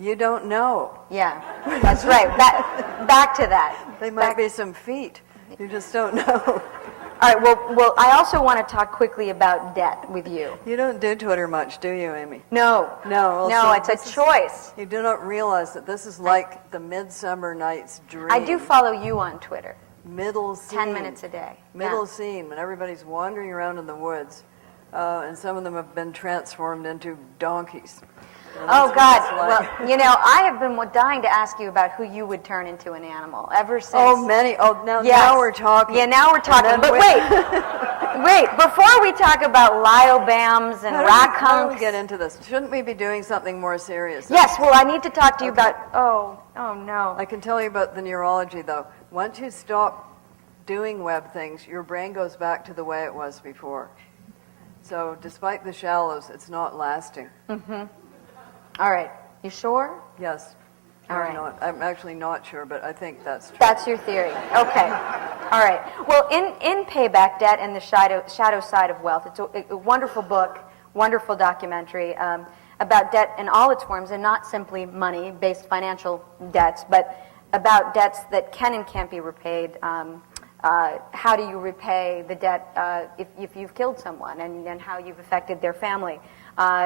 You don't know. Yeah, that's right. Back to that. They might be some feet. You just don't know. All right. Well, I also want to talk quickly about debt with you. You don't do Twitter much, do you, Amy? No. No. No, also, it's a this is- choice. You do not realize that this is like the Midsummer Night's Dream. I do follow you on Twitter. Middle scene. 10 minutes a day. Middle Yeah. scene, when everybody's wandering around in the woods, and some of them have been transformed into donkeys. Oh, what God. it's like. Well, you know, I have been dying to ask you about who you would turn into an animal ever since. Oh, many. Oh, now, Yes. now we're talking. Yeah, now we're talking. then But we- wait, before we talk about lyobams and How do we rackhunks. get into this? Shouldn't we be doing something more serious? Yes, well, I need to talk to you about. Oh no. I can tell you about the neurology, though. Once you stop doing web things, your brain goes back to the way it was before. So despite the shallows, it's not lasting. All right. You sure? Yes. All right. I'm actually not sure, but I think that's true. That's your theory. Okay. All right. Well, in Payback, Debt and the Shadow Side of Wealth, it's a wonderful book, wonderful documentary about debt in all its forms, and not simply money-based financial debts, but about debts that can and can't be repaid. How do you repay the debt if you've killed someone, and how you've affected their family?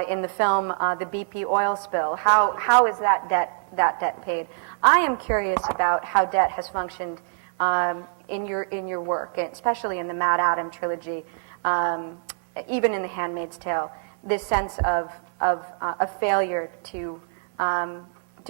In the film, the BP oil spill, how is that debt paid? I am curious about how debt has functioned in your work, especially in the Mad Adam trilogy, even in The Handmaid's Tale. This sense of a failure to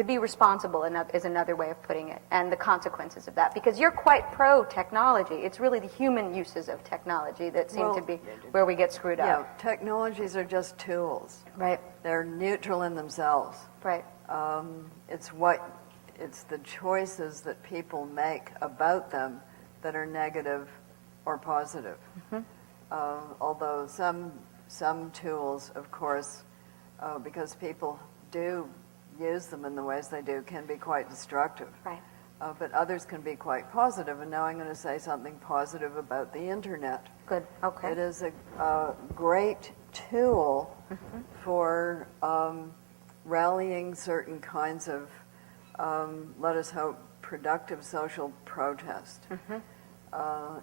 be responsible is another way of putting it, and the consequences of that. Because you're quite pro-technology. It's really the human uses of technology that seem to be where we get screwed Yeah, up. technologies are just tools. Right, They're neutral in themselves. right. It's the choices that people make about them that are negative or positive. Although some tools, of course, because people do use them in the ways they do, can be quite destructive. Right. But others can be quite positive. And now I'm going to say something positive about the internet. Good. Okay. It is a great tool for rallying certain kinds of, let us hope, productive social protest.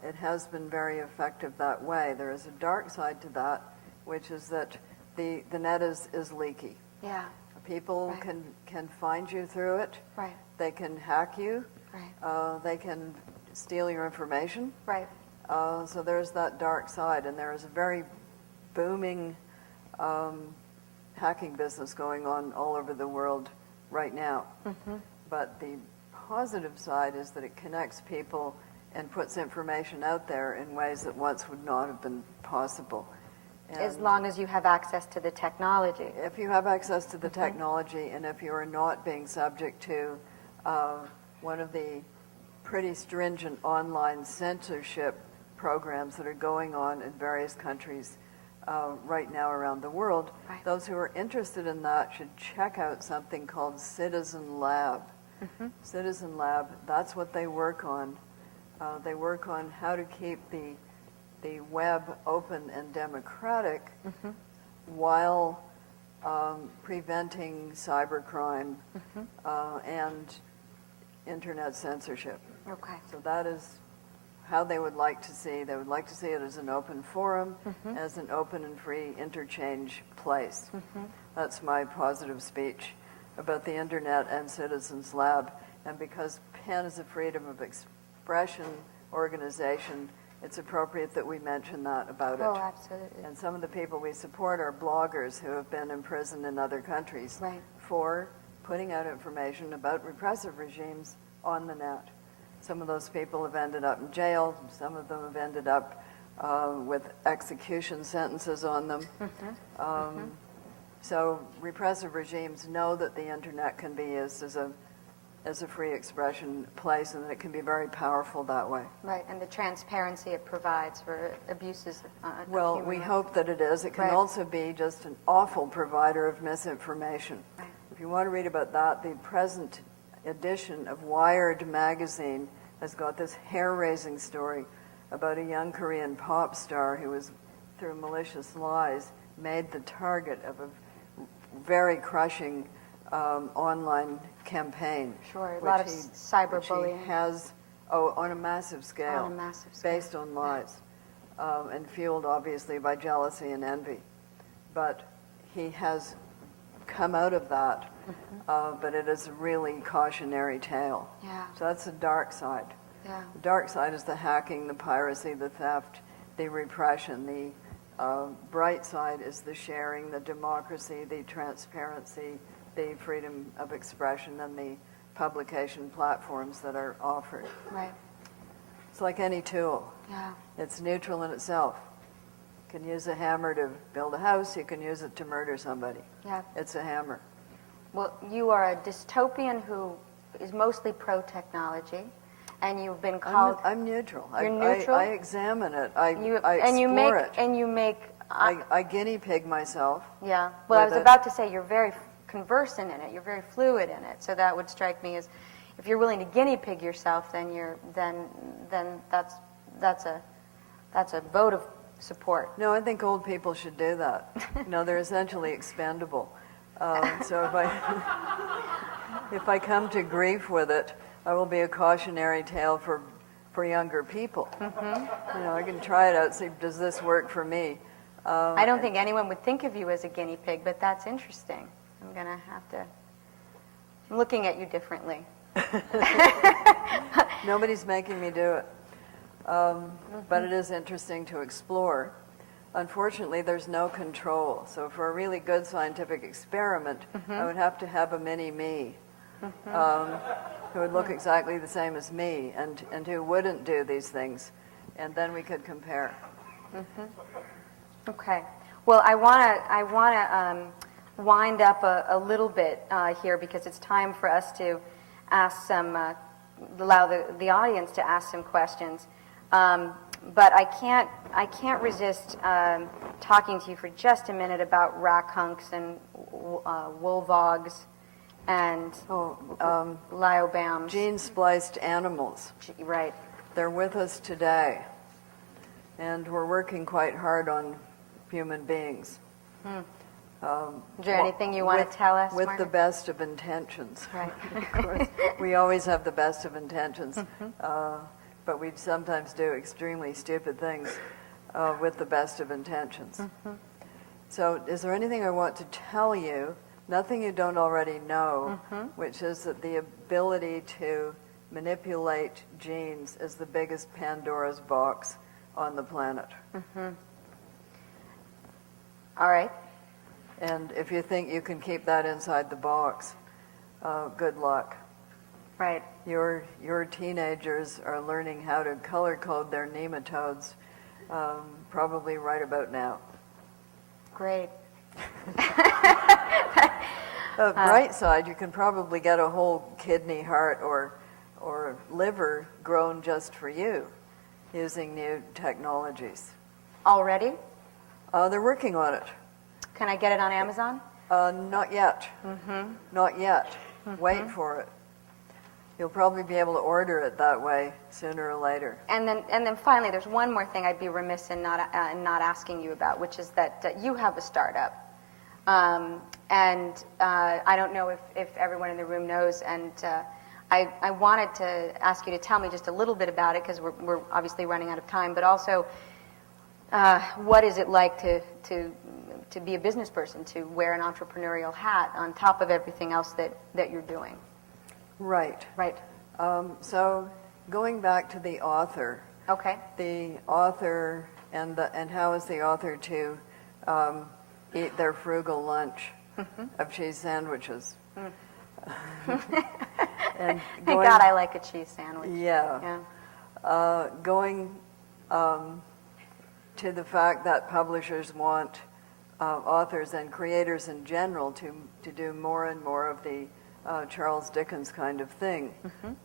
It has been very effective that way. There is a dark side to that, which is that the net is leaky. Yeah. People Right. can find you through it. Right. They can hack you. Right. They can steal your information. Right. So there's that dark side, and there is a very booming hacking business going on all over the world right now. But the positive side is that it connects people and puts information out there in ways that once would not have been possible. As And long as you have access to the technology. if you have access to the technology, and if you are not being subject to one of the pretty stringent online censorship programs that are going on in various countries right now around the world, Right. those who are interested in that should check out something called Citizen Lab. Citizen Lab, that's what they work on. They work on how to keep the web open and democratic while preventing cybercrime and internet censorship. Okay. So that is how they would like to see. They would like to see it as an open forum, as an open and free interchange place. That's my positive speech about the internet and Citizens Lab. And because PEN is a freedom of expression organization, it's appropriate that we mention that about Oh, it. absolutely. And some of the people we support are bloggers who have been imprisoned in other countries Right. for putting out information about repressive regimes on the net. Some of those people have ended up in jail. Some of them have ended up with execution sentences on them. So repressive regimes know that the internet can be used as a free expression place, and that it can be very powerful that way. Right, and the transparency it provides for abuses of Well, human we rights. hope that it is. It can Right. also be just an awful provider of misinformation. Right. If you want to read about that, the present edition of Wired magazine has got this hair-raising story about a young Korean pop star who was, through malicious lies, made the target of a very crushing online campaign. Sure, a which lot of he- cyberbullying. which he has, on a massive scale. On a massive scale. Based on lies, and fueled obviously by jealousy and envy. But he has come out of that, but it is a really cautionary tale. Yeah. So that's the dark side. Yeah. The dark side is the hacking, the piracy, the theft, the repression, bright side is the sharing, the democracy, the transparency, the freedom of expression, and the publication platforms that are offered. Right. It's like any tool. Yeah. It's neutral in itself. You can use a hammer to build a house, you can use it to murder somebody. Yeah. It's a hammer. Well, you are a dystopian who is mostly pro-technology, and you've been called... I'm neutral. You're neutral? I examine it. I and you explore make, it. And you make... I guinea pig myself. Yeah. Well, I with was it. about to say you're very conversant in it. You're very fluid in it. So that would strike me as, if you're willing to guinea pig yourself, then that's a vote of support. No, I think old people should do that. No, they're essentially expendable. So if I come to grief with it, I will be a cautionary tale for younger people. Mm-hmm. You know, I can try it out, see, does this work for me? I don't think anyone would think of you as a guinea pig, but that's interesting. I'm looking at you differently. Nobody's making me do it. But it is interesting to explore. Unfortunately, there's no control. So for a really good scientific experiment, I would have to have a mini-me who would look exactly the same as me and who wouldn't do these things. And then we could compare. Okay. Well, I want to wind up a little bit here because it's time for us to ask allow the audience to ask some questions. But I can't resist talking to you for just a minute about rackhunks and wolvogs and lyobams. Gene-spliced animals. Right. They're with us today. And we're working quite hard on human beings. Is there anything you want to tell us, With Margaret? the best of intentions. Right. Of course, we always have the best of intentions, but we sometimes do extremely stupid things with the best of intentions. So is there anything I want to tell you, nothing you don't already know, which is that the ability to manipulate genes is the biggest Pandora's box on the planet. All right. And if you think you can keep that inside the box, good luck. Right. Your teenagers are learning how to color code their nematodes probably right about now. Great. Bright side, you can probably get a whole kidney, heart, or liver grown just for you using new technologies. Already? They're working on it. Can I get it on Amazon? Not yet. Not yet. Wait for it. You'll probably be able to order it that way sooner or later. And then finally, there's one more thing I'd be remiss in not asking you about, which is that you have a startup. And I don't know if everyone in the room knows, and I wanted to ask you to tell me just a little bit about it, because we're obviously running out of time, but also what is it like to be a business person, to wear an entrepreneurial hat on top of everything else that you're doing? Right. Right. So going back to the author. Okay. The author and how is the author to eat their frugal lunch of cheese sandwiches. And Thank God I like a cheese sandwich. Yeah. Going to the fact that publishers want authors and creators in general to do more and more of the Charles Dickens kind of thing,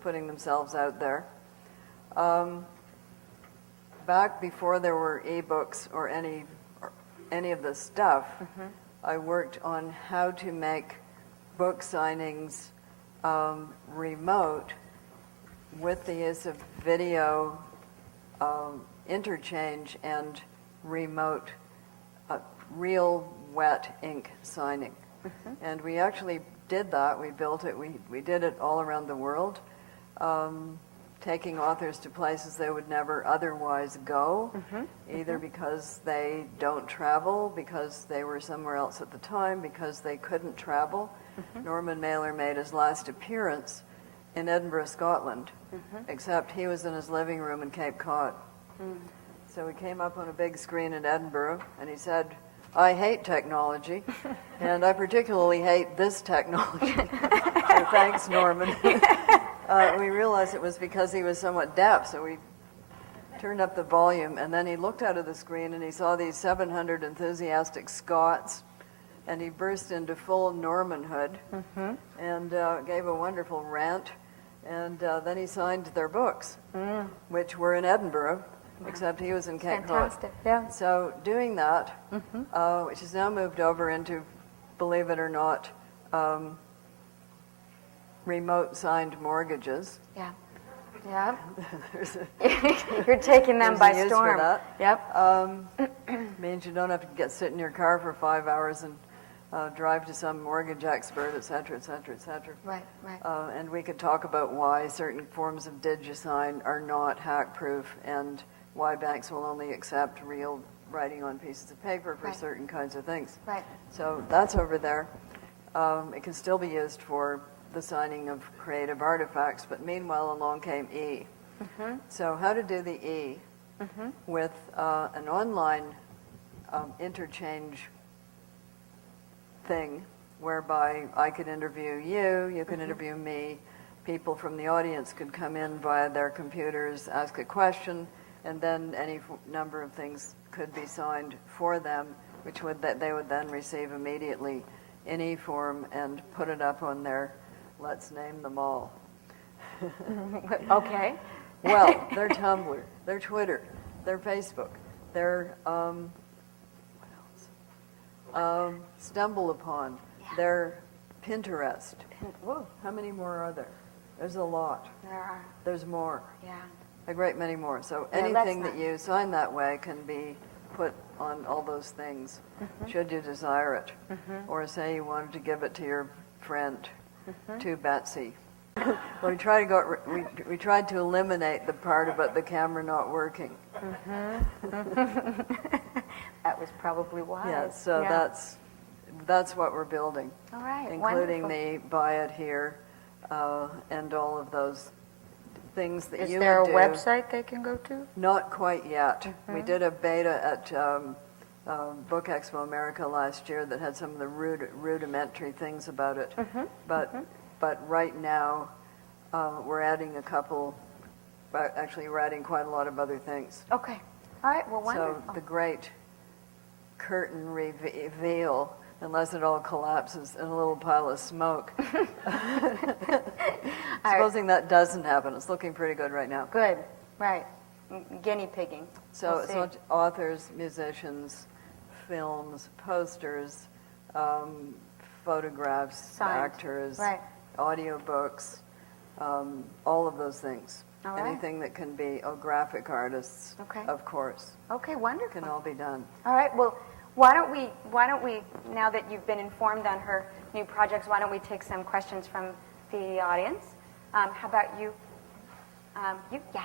putting themselves out there. Back before there were ebooks or any of this stuff, I worked on how to make book signings remote with the use of video interchange and remote real wet ink signing. And we actually did that. We built it. We did it all around the world, taking authors to places they would never otherwise go, either because they don't travel, because they were somewhere else at the time, because they couldn't travel. Norman Mailer made his last appearance in Edinburgh, Scotland, except he was in his living room in Cape Cod. So we came up on a big screen in Edinburgh, and he said, I hate technology, and I particularly hate this technology. So thanks, Norman. We realized it was because he was somewhat deaf, so we turned up the volume, and then he looked out of the screen and he saw these 700 enthusiastic Scots, and he burst into full Normanhood and gave a wonderful rant, and then he signed their books, which were in Edinburgh, except he was in Cape Cod. Fantastic, yeah. So doing that, which has now moved over into, believe it or not, remote signed mortgages. Yeah. Yeah. There's You're taking them by a use storm. for that. Yep. Means you don't have to sit in your car for 5 hours and drive to some mortgage expert, et cetera, et cetera, et cetera. Right, right. And we could talk about why certain forms of DigiSign are not hack-proof and why banks will only accept real writing on pieces of paper for Right. certain kinds of things. Right. So that's over there. It can still be used for the signing of creative artifacts, but meanwhile along came E. So how to do the E with an online interchange thing whereby I could interview you, you could interview me, people from the audience could come in via their computers, ask a question, and then any number of things could be signed for them, which they would then receive immediately in e-form and put it up on their, let's name them all. Okay. Well, their Tumblr, their Twitter, their Facebook, their Stumble Upon, their Pinterest. Whoa, How many more are there? There's a lot. there are. There's more. Yeah. A great many more. So Yeah, anything that's that you sign that way can be put on all those things, should you desire it. Or say you wanted to give it to your friend, to Betsy. Well, we tried to eliminate the part about the camera not working. That was probably wise. Yeah, so that's what we're building, All right, including wonderful. the buy it here and all of those things that Is you there a would do. website they can go to? Not quite yet. We did a beta at Book Expo America last year that had some of the rudimentary things about it. But right now, we're adding we're adding quite a lot of other things. Okay. All right, well, wonderful. So the great curtain reveal, unless it all collapses in a little pile of smoke. Supposing that doesn't happen, it's looking pretty good right now. Good, right. Guinea pigging. So We'll it's see. not authors, musicians, films, posters, photographs, Signed. actors, Right. audiobooks, all of those things. All right. Anything that can be, graphic artists, Okay. of course, Okay, wonderful. can all be done. All right, well, why don't we, now that you've been informed on her new projects, why don't we take some questions from the audience? How about you? You? Yes.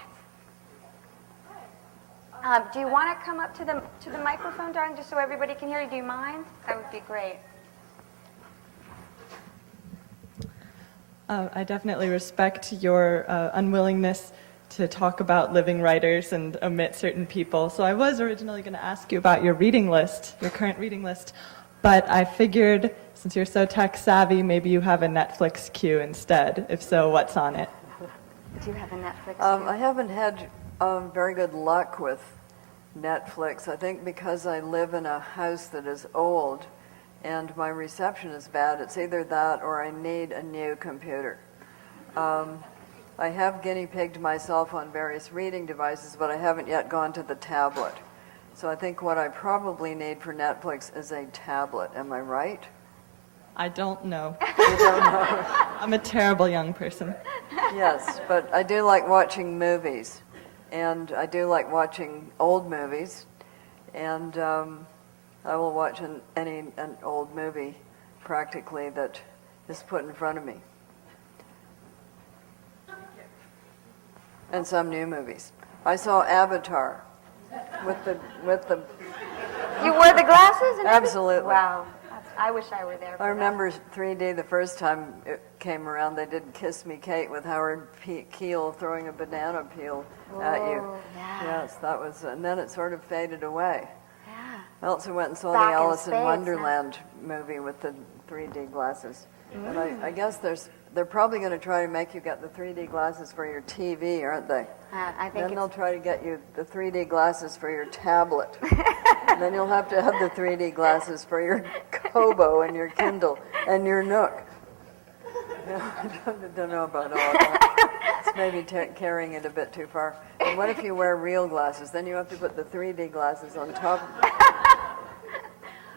Do you want to come up to the microphone, darling, just so everybody can hear you? Do you mind? That would be great. I definitely respect your unwillingness to talk about living writers and omit certain people. So I was originally going to ask you about your reading list, your current reading list, but I figured since you're so tech savvy, maybe you have a Netflix queue instead. If so, what's on it? Do you have a Netflix? I haven't had very good luck with Netflix. I think because I live in a house that is old and my reception is bad, it's either that or I need a new computer. I have guinea pigged myself on various reading devices, but I haven't yet gone to the tablet. So I think what I probably need for Netflix is a tablet. Am I right? I don't know. You don't know? I'm a terrible young person. Yes, but I do like watching movies, and I do like watching old movies, and I will watch an old movie practically that is put in front of me. And some new movies. I saw Avatar with the You wore the glasses and everything? Absolutely. Wow, that's I wish I were there for I remember 3D the first time it came around, they did Kiss Me Kate with Howard Keel throwing a banana peel at you. Oh, yeah. Yes, that was, and then it sort of faded away. Yeah. I also went and saw Back the in Alice in spades, Wonderland movie with the 3D glasses. And I guess they're probably going to try to make you get the 3D glasses for your TV, aren't they? I think Then they'll try to get you the 3D glasses for your tablet. And then you'll have to have the 3D glasses for your Kobo and your Kindle and your Nook. I don't know about all that. It's maybe carrying it a bit too far. And what if you wear real glasses? Then you have to put the 3D glasses on top.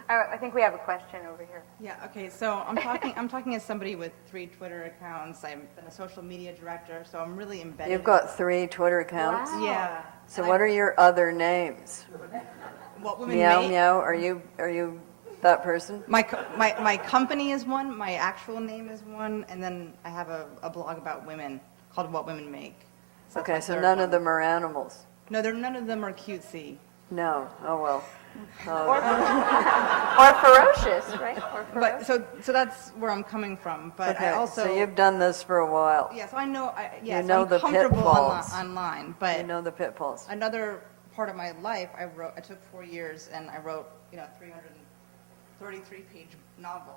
I think we have a question over here. Yeah, okay, so I'm talking as somebody with 3 Twitter accounts. I've been a social media director, so I'm really embedded. You've got 3 Twitter accounts? Wow. Yeah. So what are your other names? What women Meow make. Meow, are you that person? My company is one, my actual name is one, and then I have a blog about women called What Women Make. So that's Okay, my so third none one. of them are animals? No, none of them are cutesy. No, oh well. Or ferocious, right? Or ferocious. But so that's where I'm coming from. But Okay, I also so you've done this for a while. yeah, so I know You so know I'm the comfortable pitfalls. online, but You know the pitfalls. another part of my life, I took 4 years and I wrote, 333-page novel.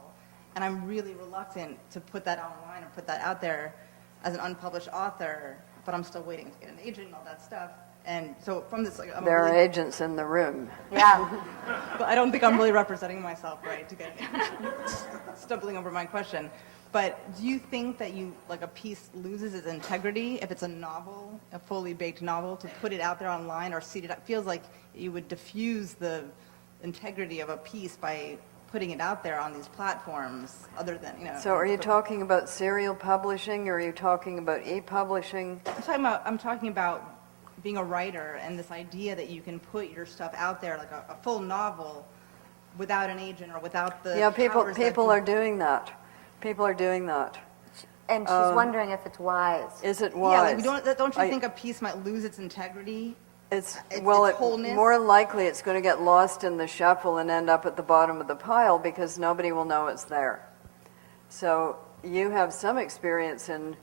And I'm really reluctant to put that online or put that out there as an unpublished author, but I'm still waiting to get an agent and all that stuff. And so from this, like, There are agents in the room. Yeah. but I don't think I'm really representing myself right to get stumbling over my question. But do you think that a piece loses its integrity if it's a novel, a fully baked novel, to put it out there online or seed it up? It feels like you would diffuse the integrity of a piece by putting it out there on these platforms other than, So are you talking about serial publishing or are you talking about e-publishing? I'm talking about being a writer and this idea that you can put your stuff out there like a full novel without an agent or without the Yeah, powers that people be- are doing that. People are doing that. And she's wondering if it's wise. Is it Yeah, wise? don't you I- think a piece might lose its integrity? It's its wholeness? more likely it's going to get lost in the shuffle and end up at the bottom of the pile because nobody will know it's there. So you have some experience in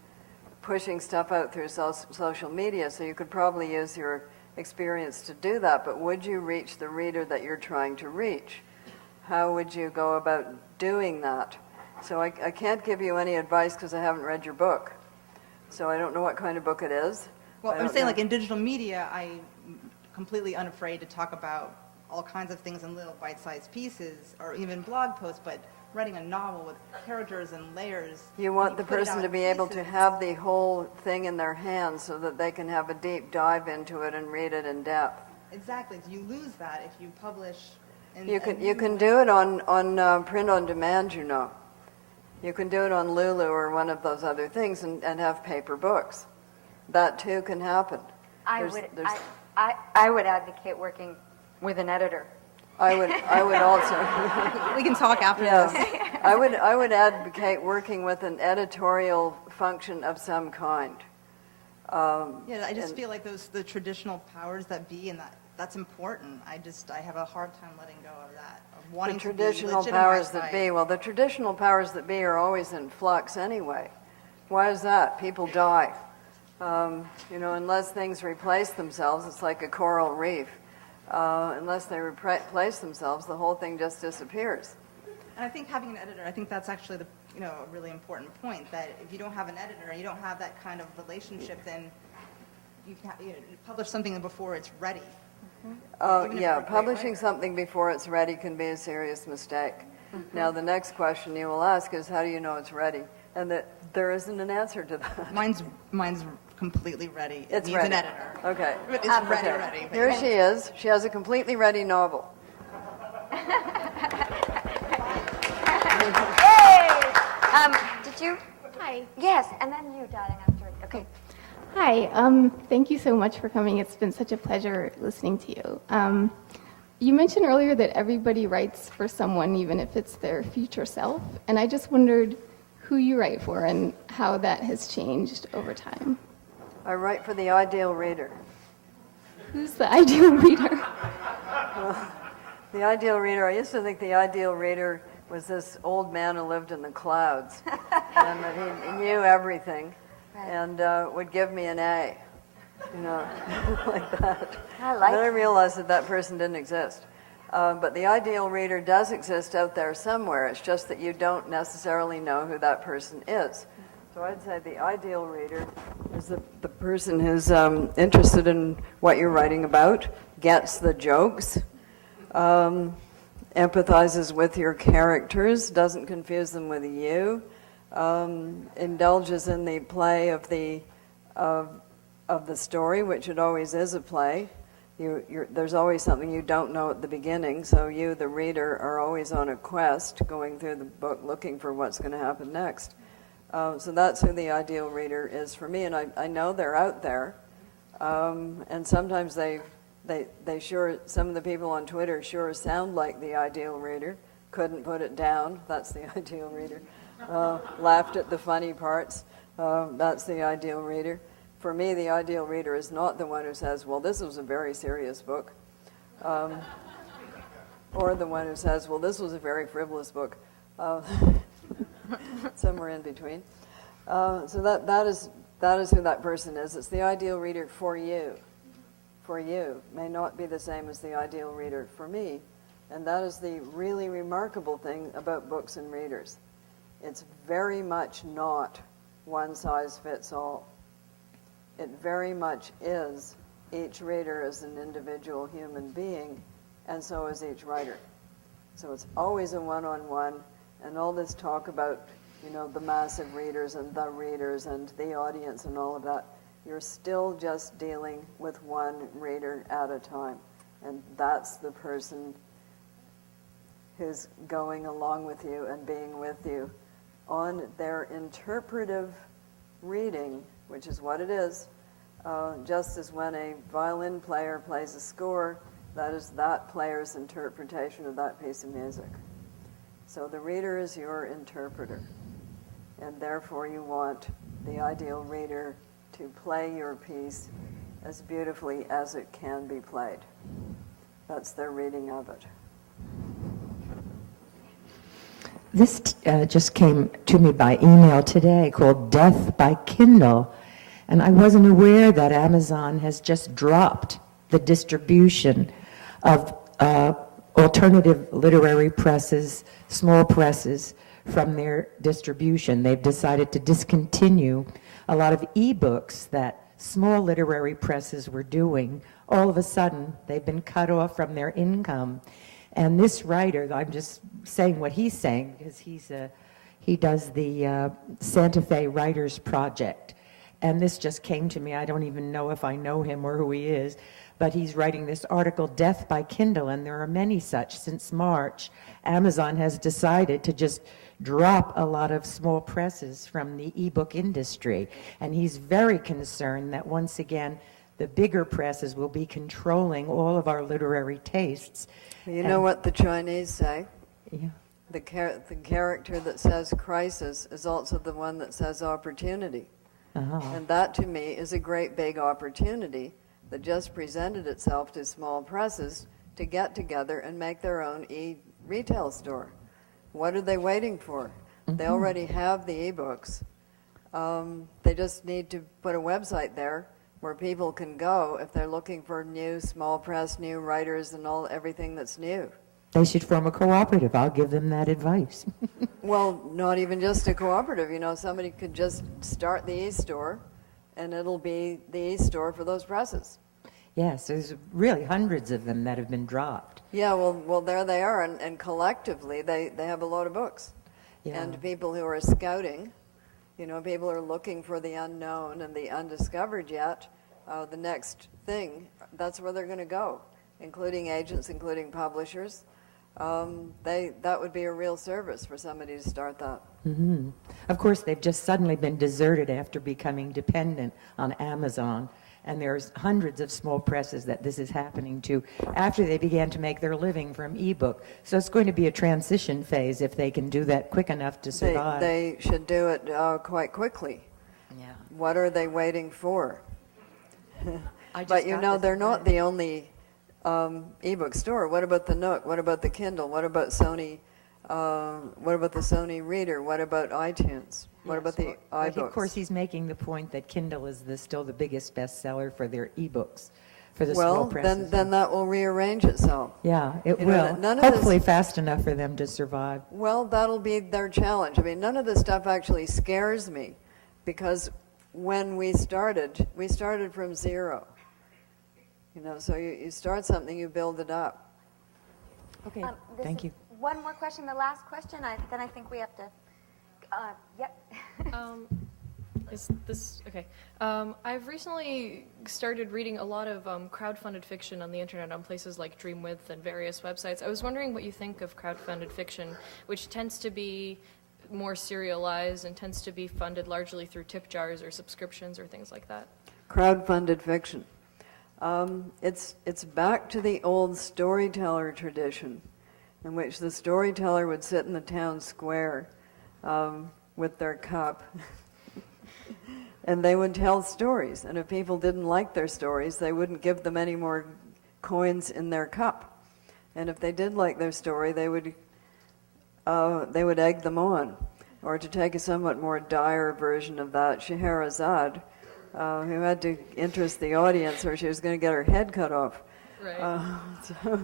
pushing stuff out through social media, so you could probably use your experience to do that, but would you reach the reader that you're trying to reach? How would you go about doing that? So I can't give you any advice because I haven't read your book. So I don't know what kind of book it is. Well, I I'm don't saying know. like in digital media, I'm completely unafraid to talk about all kinds of things in little bite-sized pieces or even blog posts, but writing a novel with characters and layers. You when want the put it person out to in be able to pieces, have the whole thing in their hands so that they can have a deep dive into it and read it in depth. Exactly. Do you lose that if you publish? You can do it on print on demand, you know. You can do it on Lulu or one of those other things and have paper books. That too can happen. I would advocate working with an editor. I would also. We can talk after Yes, this. I would advocate working with an editorial function of some kind. Yeah, I just and- feel like the traditional powers that be, and that's important. I have a hard time letting go of that, of The wanting traditional to be powers legitimized that by- be, well, the traditional powers that be are always in flux anyway. Why is that? People die. Unless things replace themselves, it's like a coral reef. Unless they replace themselves, the whole thing just disappears. And I think having an editor, I think that's actually a really important point, that if you don't have an editor, you don't have that kind of relationship, then you publish something before it's ready. Even if Yeah, you're a great publishing writer. something before it's ready can be a serious mistake. Now, the next question you will ask is, how do you know it's ready? And that there isn't an answer to that. Mine's completely ready. It It's needs ready. an editor. Okay. But it's ready. but- Here she is. She has a completely ready novel. Hey! Did you? Hi. Yes, and then you, darling, after. Okay. Hi. Thank you so much for coming. It's been such a pleasure listening to you. You mentioned earlier that everybody writes for someone, even if it's their future self. And I just wondered who you write for and how that has changed over time. I write for the ideal reader. Who's the ideal reader? The ideal reader, I used to think the ideal reader was this old man who lived in the clouds, and that he knew everything, and would give me an A, you know, like that. I like Then I realized that that person didn't exist. But the ideal reader does exist out there somewhere. It's just that you don't necessarily know who that person is. So I'd say the ideal reader is the person who's interested in what you're writing about, gets the jokes, empathizes with your characters, doesn't confuse them with you, indulges in the play of the story, which it always is a play. There's always something you don't know at the beginning, so you, the reader, are always on a quest, going through the book looking for what's going to happen next. So that's who the ideal reader is for me, and I know they're out there, and sometimes they sure, some of the people on Twitter sure sound like the ideal reader. Couldn't put it down, that's the ideal reader. Laughed at the funny parts, that's the ideal reader. For me, the ideal reader is not the one who says, well, this was a very serious book. Or the one who says, well, this was a very frivolous book. Somewhere in between. So that is who that person is. It's the ideal reader for you. For you. May not be the same as the ideal reader for me. And that is the really remarkable thing about books and readers. It's very much not one size fits all. It very much is each reader is an individual human being, and so is each writer. So it's always a one-on-one, and all this talk about, you know, the massive readers and the audience and all of that, you're still just dealing with one reader at a time. And that's the person who's going along with you and being with you on their interpretive reading, which is what it is. Just as when a violin player plays a score, that is that player's interpretation of that piece of music. So the reader is your interpreter, and therefore you want the ideal reader to play your piece as beautifully as it can be played. That's their reading of it. This just came to me by email today, called Death by Kindle. And I wasn't aware that Amazon has just dropped the distribution of alternative literary presses, small presses, from their distribution. They've decided to discontinue a lot of ebooks that small literary presses were doing. All of a sudden, they've been cut off from their income. And this writer, I'm just saying what he's saying because he does the Santa Fe Writers Project. And this just came to me. I don't even know if I know him or who he is, but he's writing this article, Death by Kindle, and there are many such. Since March, Amazon has decided to just drop a lot of small presses from the ebook industry. And he's very concerned that once again, the bigger presses will be controlling all of our literary tastes. You know what the Chinese say? Yeah. The character that says crisis is also the one that says opportunity. Uh-huh. And that, to me, is a great big opportunity that just presented itself to small presses to get together and make their own e-retail store. What are they waiting for? Mm-hmm. They already have the e-books. They just need to put a website there where people can go if they're looking for new small press, new writers, and everything that's new. They should form a cooperative. I'll give them that advice. Well, not even just a cooperative. You know, somebody could just start the e-store, and it'll be the e-store for those presses. Yes, there's really hundreds of them that have been dropped. Yeah, well, there they are, and collectively they have a lot of books. Yeah. And people who are scouting, you know, people are looking for the unknown and the undiscovered yet, the next thing, that's where they're going to go, including agents, including publishers. That would be a real service for somebody to start that. Mm-hmm. Of course, they've just suddenly been deserted after becoming dependent on Amazon. And there's hundreds of small presses that this is happening to after they began to make their living from ebook. So it's going to be a transition phase if they can do that quick enough to survive. They should do it quite quickly. Yeah. What are they waiting for? But you know, they're not the only ebook store. What about the Nook? What about the Kindle? What about Sony What about the Sony Reader? What about iTunes? What about the But iBooks? of course, he's making the point that Kindle is still the biggest bestseller for their ebooks, for the small Well, presses. then that will rearrange itself. Yeah, it You know, will. none of this- Hopefully fast enough for them to survive. Well, that'll be their challenge. I mean, none of this stuff actually scares me because when we started from zero. You know, so you start something, you build it up. Okay, This thank is you. One more question, the last question, then I think we have to, yep. Is this okay? I've recently started reading a lot of crowdfunded fiction on the internet on places like Dreamwidth and various websites. I was wondering what you think of crowdfunded fiction, which tends to be more serialized and tends to be funded largely through tip jars or subscriptions or things like that. Crowdfunded fiction. It's back to the old storyteller tradition, in which the storyteller would sit in the town square with their cup, and they would tell stories. And if people didn't like their stories, they wouldn't give them any more coins in their cup. And if they did like their story, they would egg them on. Or to take a somewhat more dire version of that, Scheherazade, who had to interest the audience or she was going to get her head cut off. Right.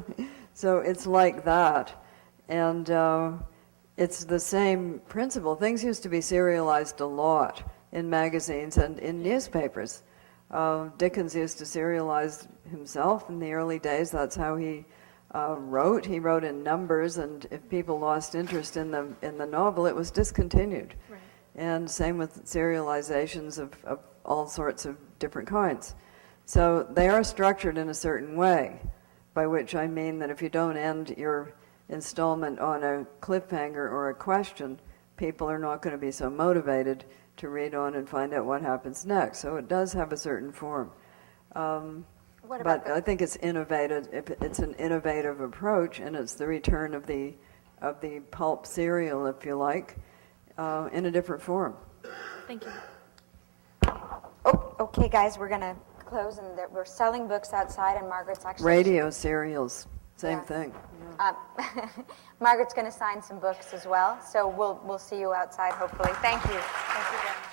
So it's like that. And it's the same principle. Things used to be serialized a lot in magazines and in newspapers. Dickens used to serialize himself in the early days. That's how he wrote. He wrote in numbers, and if people lost interest in the novel, it was discontinued. Right. And same with serializations of all sorts of different kinds. So they are structured in a certain way, by which I mean that if you don't end your installment on a cliffhanger or a question, people are not going to be so motivated to read on and find out what happens next. So it does have a certain form. But I think it's innovative. It's an innovative approach, and it's the return of the pulp serial, if you like, in a different form. Thank you. Oh, okay, guys, we're going to close, and we're selling books outside, and Margaret's actually... Radio serials, same Yeah. thing. Margaret's going to sign some books as well, so we'll see you outside, hopefully. Thank you. Thank you very much.